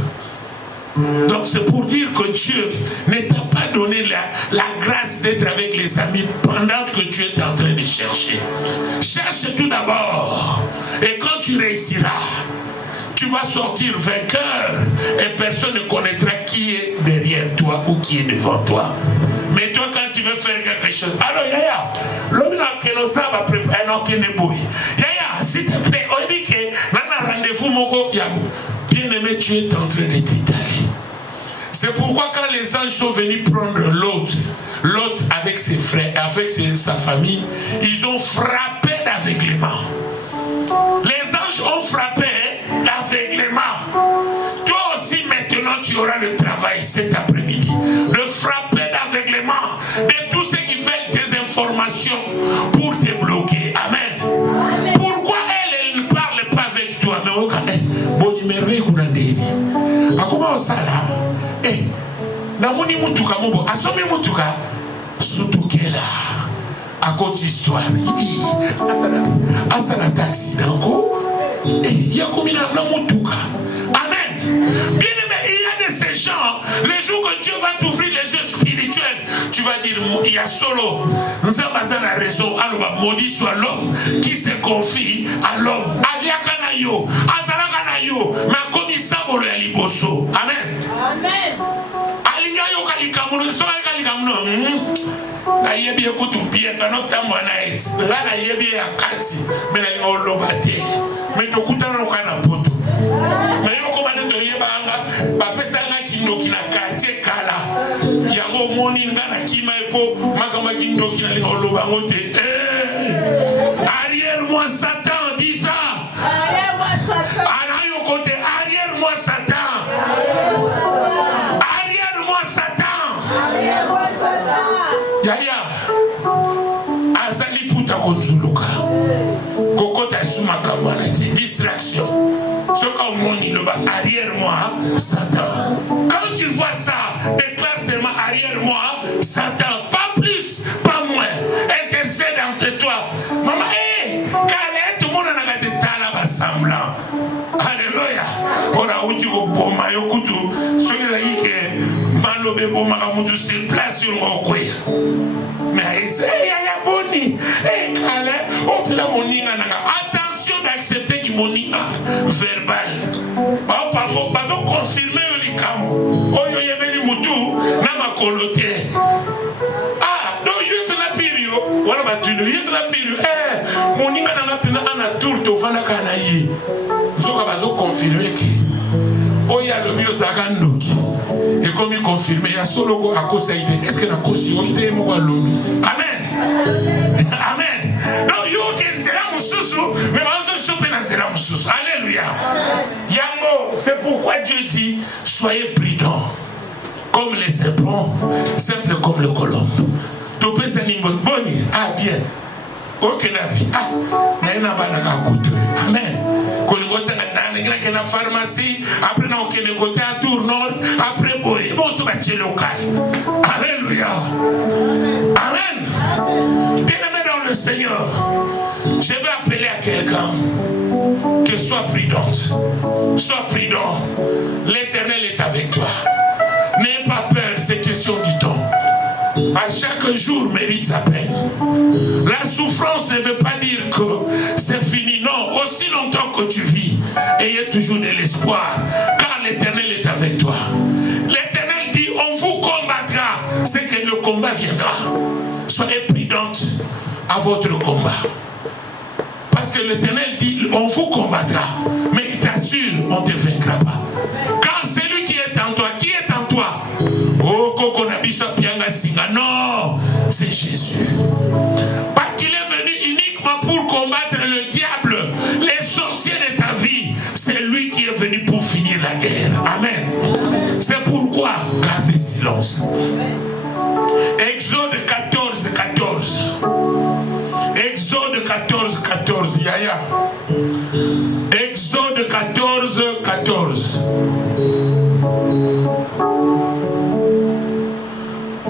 Donc c'est pour dire que Dieu ne t'a pas donné la grâce d'être avec les amis pendant que tu es en train de chercher. Cherche tout d'abord. Et quand tu réussiras, tu vas sortir vainqueur et personne ne connaîtra qui est derrière toi ou qui est devant toi. Mais toi, quand tu veux faire quelque chose, alors Yaya, l'homme qui nous a préparé, Yaya, s'il te plaît, on dit que maintenant rendez-vous, bien aimé, tu es en train de t'étaler. C'est pourquoi quand les anges sont venus prendre Lot avec ses frères, avec sa famille, ils ont frappé d'aveuglement. Les anges ont frappé d'aveuglement. Toi aussi maintenant tu auras le travail cet après-midi de frapper d'aveuglement de tous ceux qui veulent des informations pour te bloquer. Amen. Pourquoi elle ne parle pas avec toi? Mais bon numéro comment ça là? Namoni mutuka mobo asomi mutuka sutukela à cause d'histoire. Asana taxi d'anko. Il y a combien de mutuka. Amen. Bien aimé, il y a de ces gens. Les jours que Dieu va t'ouvrir les yeux spirituels, tu vas dire il y a solo. Nous avons la raison. Alors maudit soit l'homme qui se confie à l'homme. Aliakanayo, Azalakanayo, ma commissaire pour le liboso. Amen. Amen. Na yebi ekutu bien kanota mwana es ngana yebi akati mena ngolobate meto kutana kana poto meyo ko bana to yebanga ba pesa nga kinoki na quartier kala yango moni ngana kima epo makama kinoki na ngoloba ngote arrière moi Satan dis ça arrière moi Satan anayo côté arrière moi Satan Yaya azali puta konzuluka kokota sumaka mwanati distraction soka moni no ba arrière moi Satan. Quand tu vois ça, déclare seulement arrière moi Satan, pas plus pas moins. Intercède entre toi maman kale tout le monde n'a pas tala ba semblant. Alléluia. Ora uti ko boma yokutu soki zaike malobe boma ka mutu sur place sur ngokoya. Mais yaya boni kale opla moninga nanga. Attention d'accepter qui moninga verbal. Ba pango ba zo confirmer le likamo. Oyo yebeli mutu na makolote. Ah, do you na pirio. Wala ba tu you na pirio. Moninga nanga pina ana tour to vana kana yi. Zoka ba zo confirmer ki. Oya le mieux zagandoki. Et comme il confirme, il y a solo à cause de est-ce que la cause est mon Amen. Amen. Donc, you can tell us susu, mais on se soupçonne de la susu. Alléluia. Yango, c'est pourquoi Dieu dit soyez prudents, comme les serpents, simples comme le colombe. Tu peux se dire boni, ah bien. Ok la vie. Ah, mais n'a pas la couture. Amen. Dans la pharmacie, après dans le côté à tour nord, après boy, bon se battre local. Alléluia. Amen. Bien-aimé dans le Seigneur, je vais appeler à quelqu'un que sois prudente. Sois prudent. L'Éternel est avec toi. N'aie pas peur, c'est question du temps. À chaque jour mérite sa peine. La souffrance ne veut pas dire que c'est fini. Non, aussi longtemps que tu vis, ayez toujours de l'espoir, car l'Éternel est avec toi. L'Éternel dit, on vous combattra, c'est que le combat viendra. Soyez prudente à votre combat. Parce que l'Éternel dit, on vous combattra, mais il t'assure, on ne te vaincra pas. Car celui qui est en toi, qui est en toi? Oh, Kokonabisa Pianga Singa. Non, c'est Jésus. Parce qu'il est venu uniquement pour combattre le diable, les sorciers de ta vie. C'est lui qui est venu pour finir la guerre. Amen. C'est pourquoi gardez silence. Exode 14, 14. Exode 14, 14. Yaya. Exode 14, 14.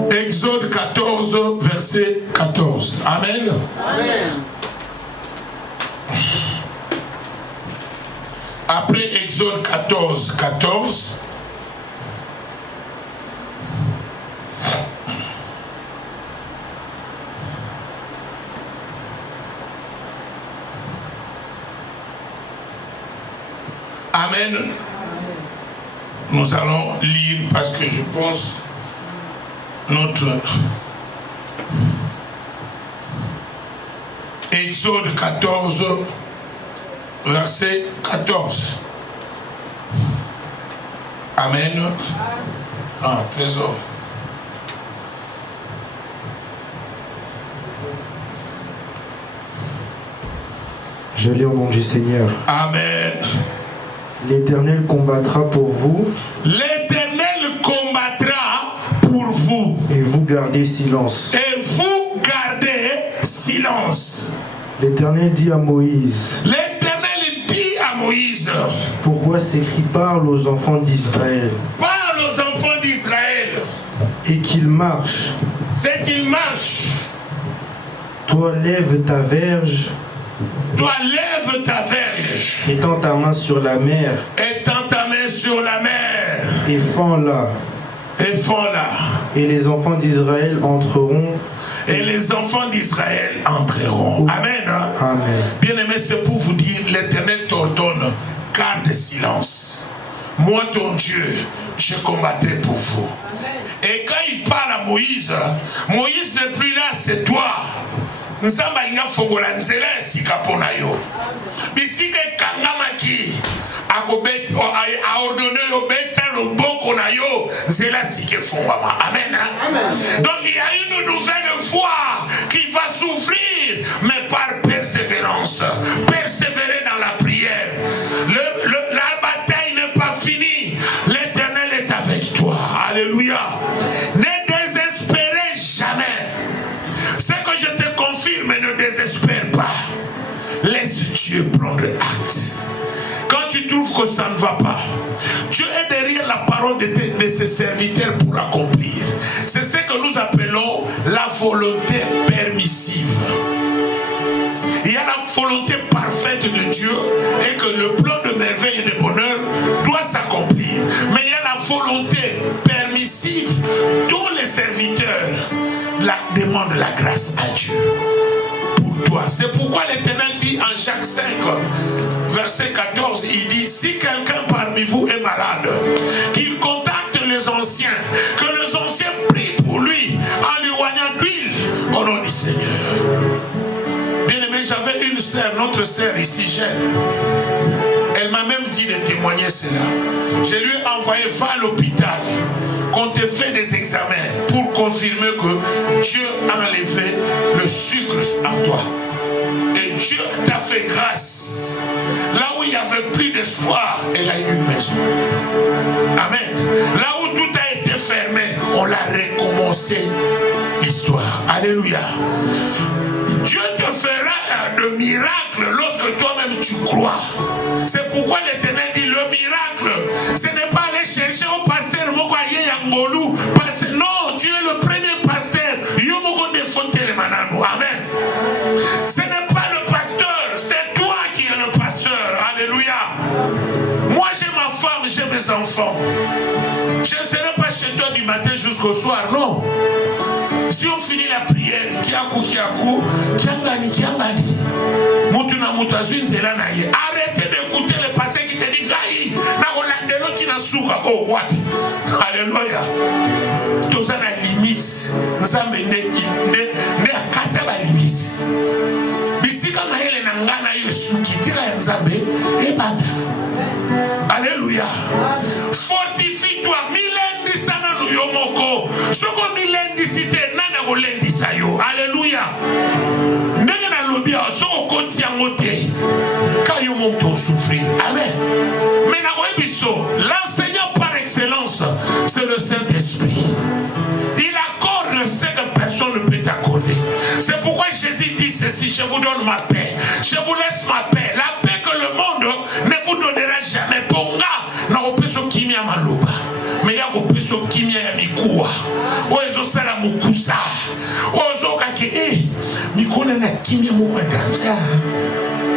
Exode 14, verset 14. Amen. Amen. Après Exode 14, 14, Amen. Nous allons lire parce que je pense notre Exode 14, verset 14. Amen. Ah, trésor. Je lis au nom du Seigneur. Amen. L'Éternel combattra pour vous. L'Éternel combattra pour vous. Et vous gardez silence. Et vous gardez silence. L'Éternel dit à Moïse. L'Éternel dit à Moïse. Pourquoi s'écrit parle aux enfants d'Israël. Parle aux enfants d'Israël. Et qu'ils marchent. C'est qu'ils marchent. Toi lève ta verge. Toi lève ta verge. Étends ta main sur la mer. Étends ta main sur la mer. Et fends-la. Et fends-la. Et les enfants d'Israël entreront. Et les enfants d'Israël entreront. Amen. Amen. Bien-aimé, c'est pour vous dire, l'Éternel t'ordonne, garde silence. Moi, ton Dieu, je combattrai pour vous. Et quand il parle à Moïse, Moïse n'est plus là, c'est toi. Nzamba linga fongola nzela sika pona yo. Bisika kangamaki a ordonné au bêta le bon qu'on a yo nzela sika fongama. Amen. Donc il y a une nouvelle voie qui va s'ouvrir, mais par persévérance. Persévérer dans la prière. La bataille n'est pas finie. L'Éternel est avec toi. Alléluia. Ne désespérez jamais. Ce que je te confirme, ne désespère pas. Laisse Dieu prendre acte. Quand tu trouves que ça ne va pas, Dieu est derrière la parole de ses serviteurs pour l'accomplir. C'est ce que nous appelons la volonté permissive. Il y a la volonté parfaite de Dieu et que le plan de merveille et de bonheur doit s'accomplir. Mais il y a la volonté permissive dont les serviteurs demandent la grâce à Dieu pour toi. C'est pourquoi l'Éternel dit en Jacques 5, verset 14, il dit, si quelqu'un parmi vous est malade, qu'il contacte les anciens, que les anciens prient pour lui en lui oignant d'huile au nom du Seigneur. Bien-aimé, j'avais une sœur, notre sœur ici, jeune. Elle m'a même dit de témoigner cela. Je lui ai envoyé, va à l'hôpital, qu'on te fait des examens pour confirmer que Dieu a enlevé le sucre en toi. Et Dieu t'a fait grâce. Là où il n'y avait plus d'espoir, elle a eu une maison. Amen. Là où tout a été fermé, on l'a recommencé l'histoire. Alléluia. Dieu te fera de miracles lorsque toi-même tu crois. C'est pourquoi l'Éternel dit le miracle, ce n'est pas aller chercher au pasteur Mokoye Yangolou. Non, Dieu est le premier pasteur. Amen. Ce n'est pas le pasteur, c'est toi qui es le pasteur. Alléluia. Moi j'ai ma femme, j'ai mes enfants. Je ne serai pas chez toi du matin jusqu'au soir, non. Si on finit la prière, arrêtez d'écouter le pasteur qui te dit oh, what? Alléluia. Tout ça a limite. Nous avons ne akata ba limite. Bisika na hele na ngana Yesu kitira ya Nzambe ebanda. Alléluia. Fortifie-toi, milendi sana no yomoko. Soko milendi site nana kolendi sayo. Alléluia. Ndenge na lobia soko koti yango te. Kayo monto souffrir. Amen. Mais na webiso, l'enseignant par excellence, c'est le Saint-Esprit. Il accorde ce que personne ne peut t'accorder. C'est pourquoi Jésus dit ceci, je vous donne ma paix. Je vous laisse ma paix. La paix que le monde ne vous donnera jamais. Ponga, na opeso kimia maluba. Mais ya opeso kimia ya mikuwa. Oezo sala mukusa. Ozo kake mikona na kimia mukwa danza.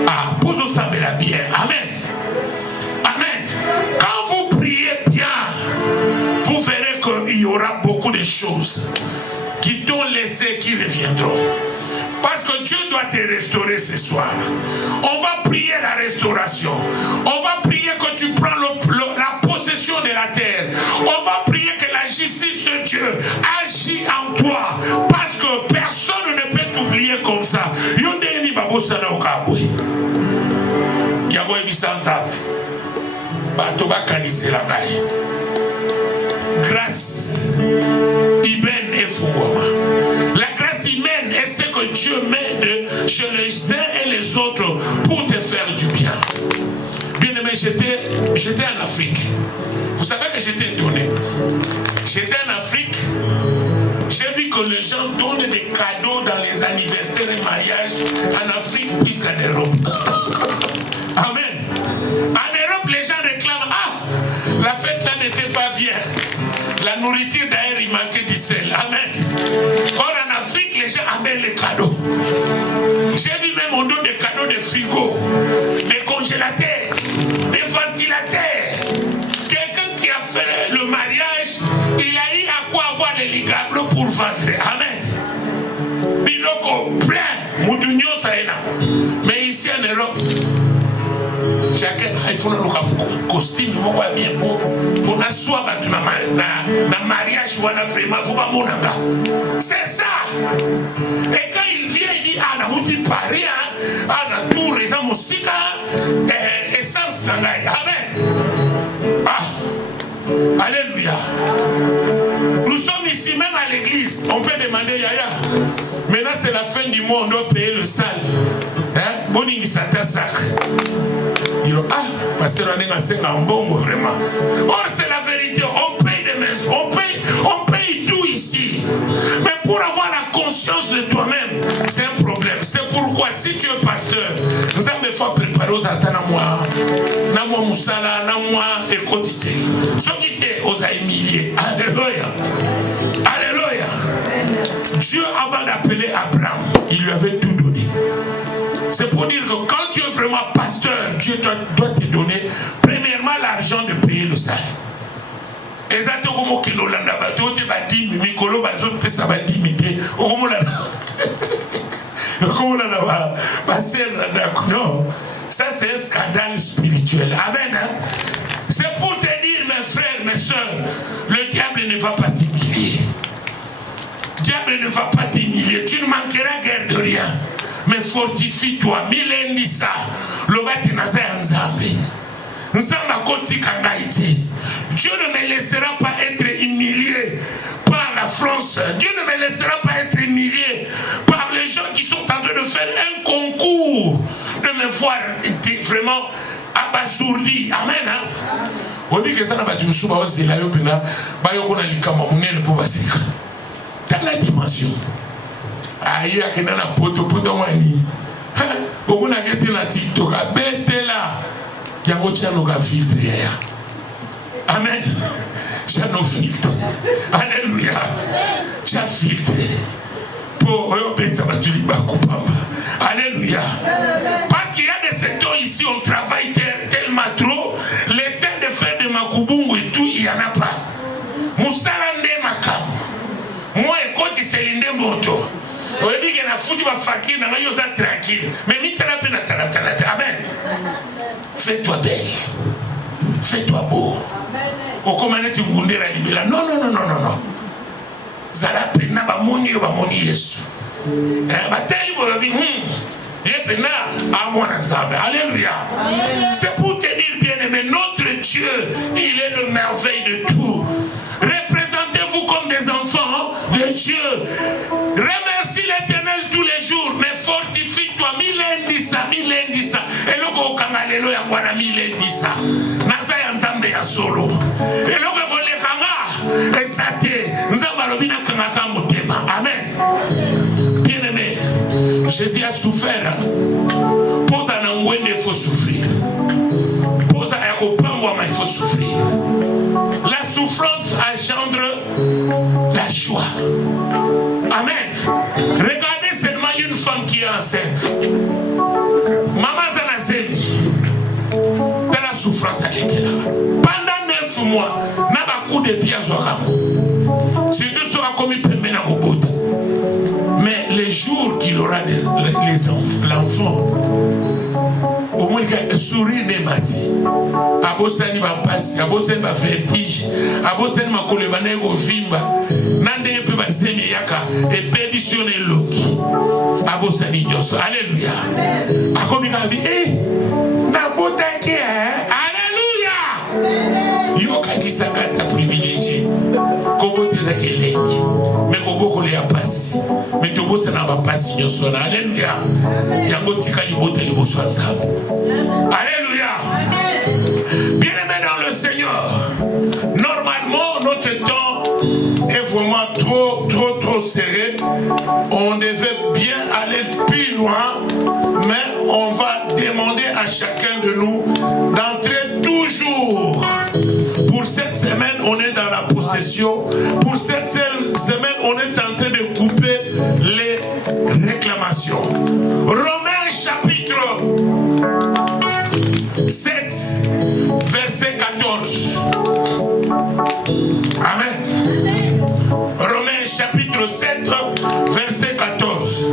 Ah, pozo sabela bien. Amen. Amen. Quand vous priez bien, vous verrez qu'il y aura beaucoup de choses qui t'ont laissé qui reviendront. Parce que Dieu doit te restaurer ce soir. On va prier la restauration. On va prier que tu prends la possession de la terre. On va prier que la justice de Dieu agit en toi. Parce que personne ne peut t'oublier comme ça. Grâce humaine et fouguama. La grâce humaine est ce que Dieu met chez les uns et les autres pour te faire du bien. Bien aimé, j'étais en Afrique. Vous savez que j'étais donné. J'étais en Afrique. J'ai vu que les gens donnent des cadeaux dans les anniversaires et mariages en Afrique plus qu'en Europe. Amen. En Europe, les gens réclament, la fête là n'était pas bien. La nourriture d'ailleurs, il manquait du sel. Amen. Or en Afrique, les gens amènent les cadeaux. J'ai vu même au dos des cadeaux de frigo, des congélateurs, des ventilateurs. Quelqu'un qui a fait le mariage, il a eu à quoi avoir des ligables pour vendre. Amen. Biloko plein, moudunyo saena. Mais ici en Europe, chacun il faut un costume bien beau pour n'asseoir na mariage wana vraiment faut pas monanga. C'est ça. Et quand il vient il dit na muti Paris na tour les musique essence nangai. Amen. Alléluia. Nous sommes ici même à l'église. On peut demander Yaya. Maintenant c'est la fin du mois, on doit payer le sale. Boningi sata sac. Pasteur Anenga Senga Mbongo vraiment. Or c'est la vérité, on paye des maisons, on paye tout ici. Mais pour avoir la conscience de toi-même, c'est un problème. C'est pourquoi si tu es pasteur, nous avons des fois préparé aux atana moi, na moi Moussala, na moi écotissé. Ce qui était aux humiliés. Alléluia. Alléluia. Dieu avant d'appeler Abraham, il lui avait tout donné. C'est pour dire que quand tu es vraiment pasteur, Dieu doit te donner premièrement l'argent de payer le salaire. Exactement comme que l'Olanda bateau te bâti mikolo bazot pesa bâti mité comme là pasteur non, ça c'est un scandale spirituel. Amen. C'est pour te dire mes frères, mes soeurs, le diable ne va pas t'humilier. Le diable ne va pas t'humilier. Tu ne manqueras guère de rien. Mais fortifie-toi, milendisa, lobati naza nzambe. Nzamba koti kangaiti. Dieu ne me laissera pas être humilié par la France. Dieu ne me laissera pas être humilié par les gens qui sont en train de faire un concours, de me voir vraiment abasourdi. Amen. On dit que ça n'a pas de souba aussi la yopina, bayokona likama munene pour basika. Dans la dimension. Aïe, il y a un poto mwani. Beaucoup n'a qu'à la TikTok. Bête là. Il y a un autre filtre. Amen. J'ai un filtre. Alléluia. J'ai un filtre. Pour alléluia. Parce qu'il y a des secteurs ici, on travaille tellement trop. Les temps de faire de Makubungu et tout, il n'y en a pas. Moussala ne makam. Moi, écoute, c'est l'indé moto. On dit qu'il y a foutu ma facture, on est tranquille. Mais amen. Fais-toi belle. Fais-toi beau. Au commandant, tu me dis, non. Zala pena ba moni Yesu. Bateli bo bi pena a mwana nzambe. Alléluia. C'est pour te dire bien aimé, notre Dieu, il est le merveille de tout. Représentez-vous comme des enfants de Dieu. Remercie l'Éternel tous les jours, mais fortifie-toi. Milendisa. Et le go kangalelo ya ngwana milendisa. Nasa ya nzambe ya solo. Et le go kanga esate. Nzamba lobina kanga motema. Amen. Bien-aimé, Jésus a souffert. Pose à n'angwende, il faut souffrir. Pose à Aéropangwa, il faut souffrir. La souffrance engendre la joie. Amen. Regardez seulement une femme qui est enceinte. Maman Zanazemi. Dans la souffrance, elle était là. Pendant 9 mois, n'a pas coup de pied à Zoram. C'est tout ce qu'on a commis pour mener au bout. Mais les jours qu'il aura l'enfant. Au moins, il sourit des matis. Abosani va passer, abosani va vertige, abosani va kolebana go vimba. Nande pe ba semiyaka et baby sur les loki. Abosani Dios. Alléluia. Akomika vi na botaki Alléluia. Yoka kisakata privilégié. Kobote za keleki. Mais koko le apasi. Mais to bosa na ba pasi nyoso. Alléluia. Yango tika libote liboso nzabo. Alléluia. Bien-aimé dans le Seigneur, normalement notre temps est vraiment trop serré. On devait bien aller plus loin, mais on va demander à chacun de nous d'entrer toujours. Pour cette semaine, on est dans la possession. Pour cette semaine, on est en train de couper les réclamations. Romains chapitre 7, verset 14. Amen. Romains chapitre 7, verset 14.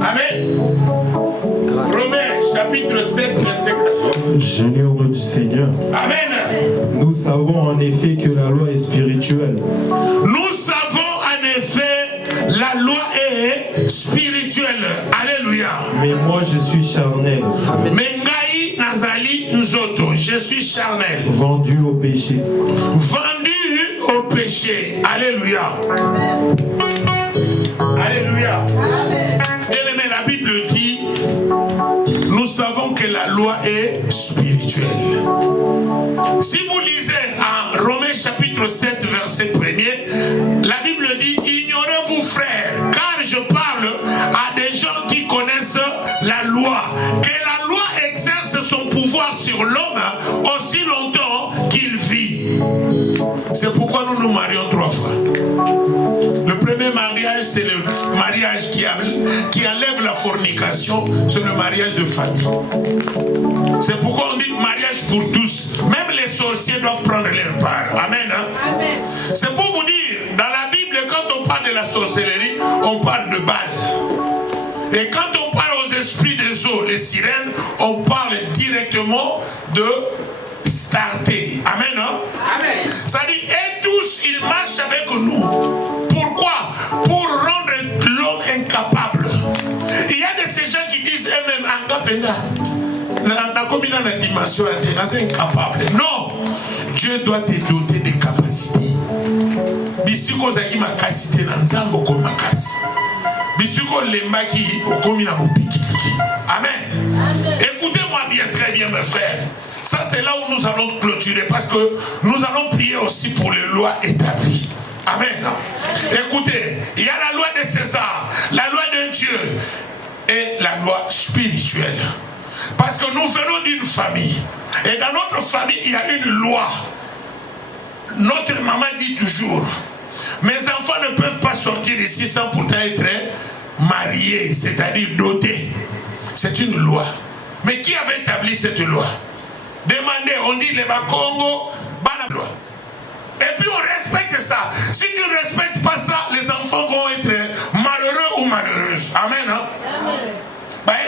Amen. Romains chapitre 7, verset 14. J'ai au nom du Seigneur. Amen. Nous savons en effet que la loi est spirituelle. Nous savons en effet la loi est spirituelle. Alléluia. Mais moi je suis charnel. Mais ngai nazali nzoto. Je suis charnel. Vendu au péché. Vendu au péché. Alléluia. Alléluia. Bien-aimé, la Bible dit, nous savons que la loi est spirituelle. Si vous lisez en Romains chapitre 7, verset 1er, la Bible dit, ignorez-vous frères, car je parle à des gens qui connaissent la loi, que la loi exerce son pouvoir sur l'homme aussi longtemps qu'il vit. C'est pourquoi nous nous marions 3 fois. Le premier mariage, c'est le mariage qui enlève la fornication, c'est le mariage de famille. C'est pourquoi on dit mariage pour tous. Même les sorciers doivent prendre leur part. Amen. Hein? Amen. C'est pour vous dire, dans la Bible, quand on parle de la sorcellerie, on parle de Baal. Et quand on parle aux esprits des eaux, les sirènes, on parle directement de Starté. Amen. Hein? Amen. Ça dit, et tous, ils marchent avec nous. Pourquoi? Pour rendre l'homme incapable. Il y a de ces gens qui disent eux-mêmes, c'est incapable. Non, Dieu doit te doter des capacités. Bisiko zaki makasite na nzambo ko makasi. Bisiko lembaki okomi na bopikiliki. Amen. Écoutez-moi bien, très bien mes frères. Ça c'est là où nous allons clôturer parce que nous allons prier aussi pour les lois établies. Amen. Écoutez, il y a la loi de César, la loi de Dieu et la loi spirituelle. Parce que nous venons d'une famille. Et dans notre famille, il y a une loi. Notre maman dit toujours, mes enfants ne peuvent pas sortir ici sans pourtant être mariés, c'est-à-dire dotés. C'est une loi. Mais qui avait établi cette loi? Demandez, on dit les Bakongo, bana loi. Et puis on respecte ça. Si tu ne respectes pas ça, les enfants vont être malheureux ou malheureuses. Amen. Hein? Amen.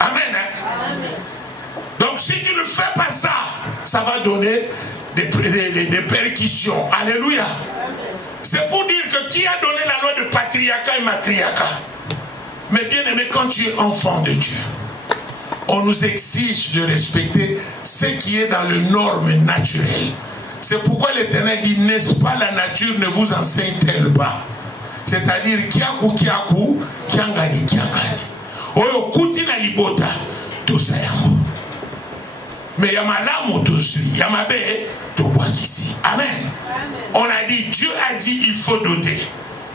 Amen. Donc si tu ne fais pas ça, ça va donner des percussions. Alléluia. C'est pour dire que qui a donné la loi de patriarcat et matriarcat? Mais bien aimé, quand tu es enfant de Dieu, on nous exige de respecter ce qui est dans les normes naturelles. C'est pourquoi l'Éternel dit, n'est-ce pas la nature ne vous enseigne-t-elle pas? C'est-à-dire, kiaku, kiangani. Oyo kuti na libota, tout ça yango. Mais yamalamu tout suit, yamabe, tout boit ici. Amen. On a dit, Dieu a dit, il faut doter.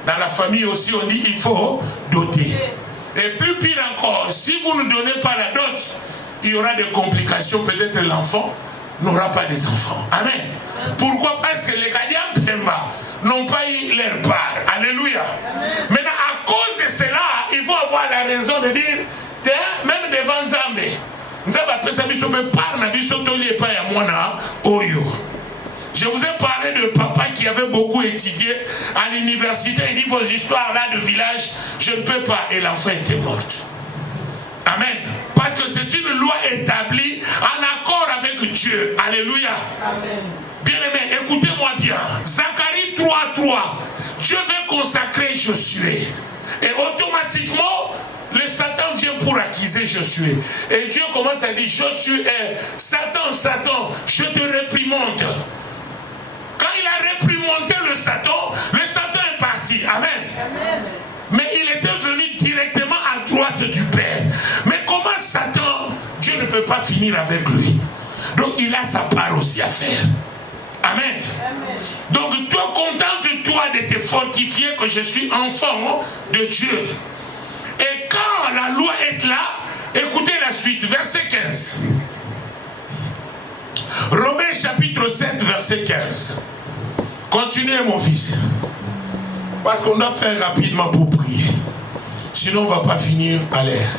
Dans la famille aussi, on dit, il faut doter. Et plus pire encore, si vous ne donnez pas la dot, il y aura des complications. Peut-être l'enfant n'aura pas des enfants. Amen. Pourquoi? Parce que les gardiens Pemba n'ont pas eu leur part. Alléluia. Amen. Maintenant, à cause de cela, il faut avoir la raison de dire, tel Je vous ai parlé de papa qui avait beaucoup étudié à l'université. Il dit vos histoires là de village, je ne peux pas. Et l'enfant était mort. Amen. Parce que c'est une loi établie en accord avec Dieu. Alléluia. Amen. Bien-aimé, écoutez-moi bien. Zacharie 3:3. Dieu veut consacrer Josué. Et automatiquement, le Satan vient pour accuser Josué. Et Dieu commence à dire, Josué, Satan, Satan, je te réprimande. Quand il a réprimandé le Satan est parti. Amen. Amen. Mais il était venu directement à droite du Père. Mais comment Satan, Dieu ne peut pas finir avec lui. Donc il a sa part aussi à faire. Amen. Amen. Donc toi, contente-toi de te fortifier que je suis enfant de Dieu. Et quand la loi est là, écoutez la suite, verset 15. Romains chapitre 7, verset 15. Continuez mon fils. Parce qu'on doit faire rapidement pour prier. Sinon on ne va pas finir à l'air.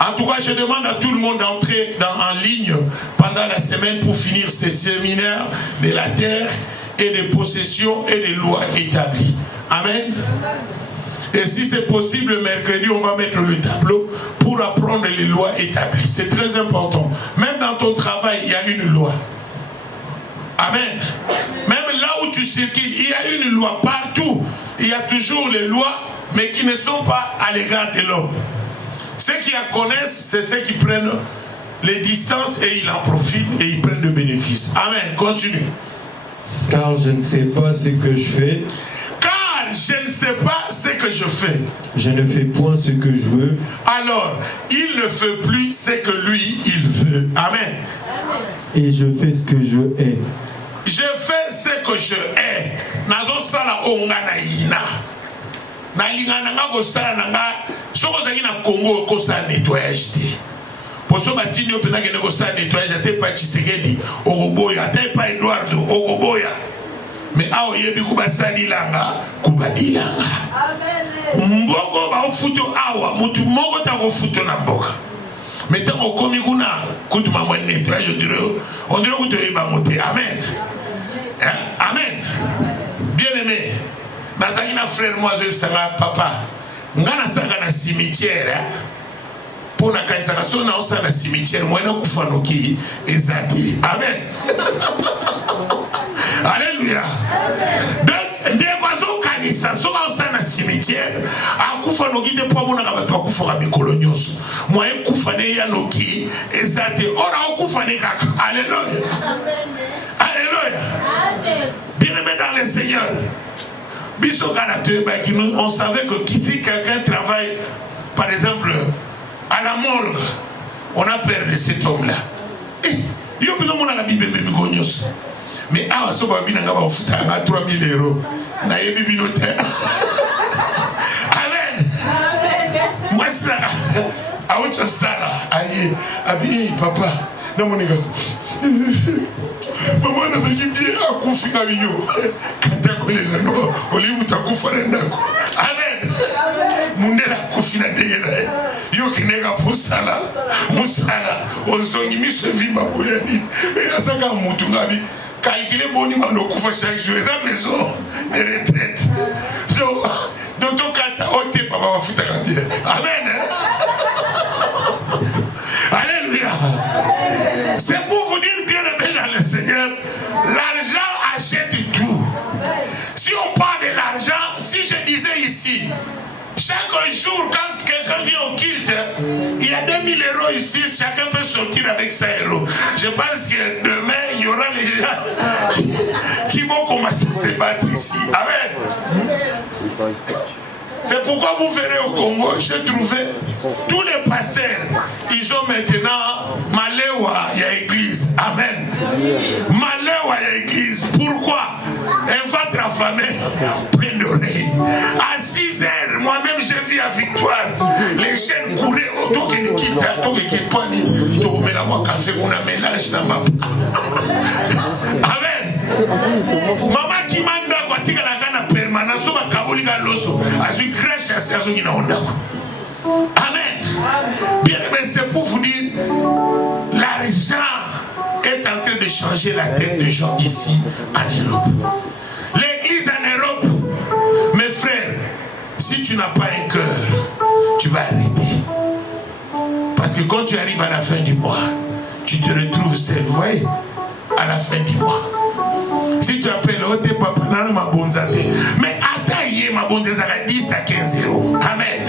En tout cas, je demande à tout le monde d'entrer en ligne pendant la semaine pour finir ces séminaires de la terre et des possessions et des lois établies. Amen. Et si c'est possible, mercredi, on va mettre le tableau pour apprendre les lois établies. C'est très important. Même dans ton travail, il y a une loi. Amen. Même là où tu circules, il y a une loi. Partout, il y a toujours les lois, mais qui ne sont pas à l'égard de l'homme. Ceux qui la connaissent, c'est ceux qui prennent les distances et ils en profitent et ils prennent de bénéfices. Amen. Continue. Car je ne sais pas ce que je fais. Car je ne sais pas ce que je fais. Je ne fais point ce que je veux. Alors, il ne fait plus ce que lui, il veut. Amen. Et je fais ce que je hais. Je fais ce que je hais. Nazo sala onga na ina. Na linga na nga sala na nga. Soko zaki na Congo ko sa nettoyage te. Poso batini opena ke ko sa nettoyage te pa Tshisekedi okoboya te pa Eduardo okoboya. Mais awo yebi ku basali langa kubadilanga. Amen. Mboko ba ofuto awa mutu moko ta ko futo na mboka. Mais tant qu'on commis kuna kutu maman nettoyage on dirait que tu es bamoté. Amen. Hein? Amen. Bien-aimé. Bazaki na frère moi je sanga papa. Ngana sanga na cimetière. Pour na kanisa so na osa na cimetière moi na kufanoki ezaki. Amen. Alléluia. Donc des oiseaux kanisa so osa na cimetière akufanoki de po mona ka bato akufaka mikolo nyonso. Moi ekufane ya noki ezate ora okufane kaka. Alléluia. Alléluia. Amen. Bien-aimé dans le Seigneur. On savait que si quelqu'un travaille, par exemple, à la morgue, on a peur de cet homme-là. Mais à ce moment-là, il y a 3 000 €. Amen. Moi, c'est ça. Papa, maman n'a pas dit bien à Koufina Bio. Amen. Mundela Koufina de yo kinega pusala. Musala. Ozongi miso vima boyani. Asaka mutu ngabi. Calculer boni mano kufa chaque jour dans la maison de retraite. Donc ton kata ote papa va foutre bien. Amen. Alléluia. C'est pour vous dire bien aimé dans le Seigneur, l'argent achète tout. Si on parle de l'argent, si je disais ici, chaque jour quand quelqu'un vient au culte, il y a 2 000 € ici, chacun peut sortir avec 5 €. Je pense que demain, il y aura les gens qui vont commencer à se battre ici. Amen. C'est pourquoi vous verrez au Congo, j'ai trouvé tous les pasteurs, ils ont maintenant Malewa, il y a église. Amen. Malewa, il y a église. Pourquoi? Un ventre affamé, plein d'oreilles. À 6 heures, moi-même j'ai vu à Victoire, les jeunes couraient autour de l'équipe, Amen. Maman qui m'a permanence, loso, as une crèche à 16 ans. Amen. Bien aimé, c'est pour vous dire, l'argent est en train de changer la tête des gens ici en Europe. L'église en Europe, mes frères, si tu n'as pas un cœur, tu vas arrêter. Parce que quand tu arrives à la fin du mois, tu te retrouves seul, vous voyez, à la fin du mois. Si tu appelles, oh, t'es papa, non, ma bonne santé. Mais attaillez ma bonne santé, 10 à 15 euros. Amen.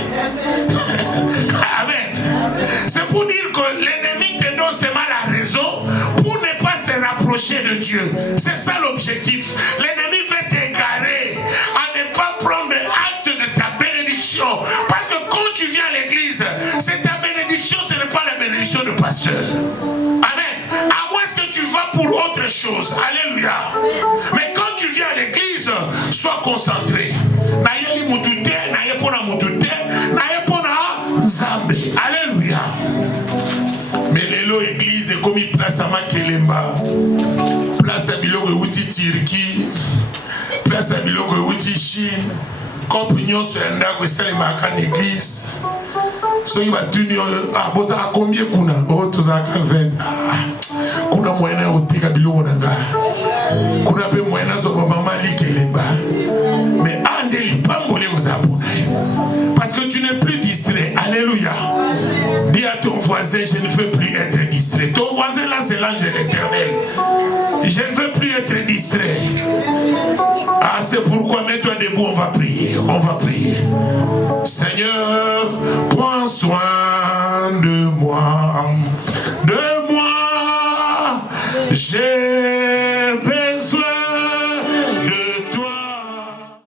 Amen. C'est pour dire que l'ennemi te donne seulement la raison pour ne pas se rapprocher de Dieu. C'est ça l'objectif. L'ennemi veut t'égarer à ne pas prendre acte de ta bénédiction. Parce que quand tu viens à l'église, c'est ta bénédiction, ce n'est pas la bénédiction de pasteur. Amen. À moins que tu vas pour autre chose. Alléluia. Mais quand tu viens à l'église, sois concentré. Alléluia. Mais l'élo église est comme une place à Makelemba, place à Biloko et Outi Turquie, place à Biloko et Outi Chine, compagnon sur un arbre et salimaka en église. Soki batuni ah boza combien kuna oh tozaka 20 kuna moyena otika biloko nanga kuna pe moyena zo mama likelemba mais ande lipambole ozabuna parce que tu n'es plus distrait. Alléluia. Dis à ton voisin, je ne veux plus être distrait. Ton voisin là c'est l'ange de l'Éternel. Je ne veux plus être distrait. Ah, c'est pourquoi mets-toi debout, on va prier. On va prier. Seigneur, prends soin de moi. De moi. J'ai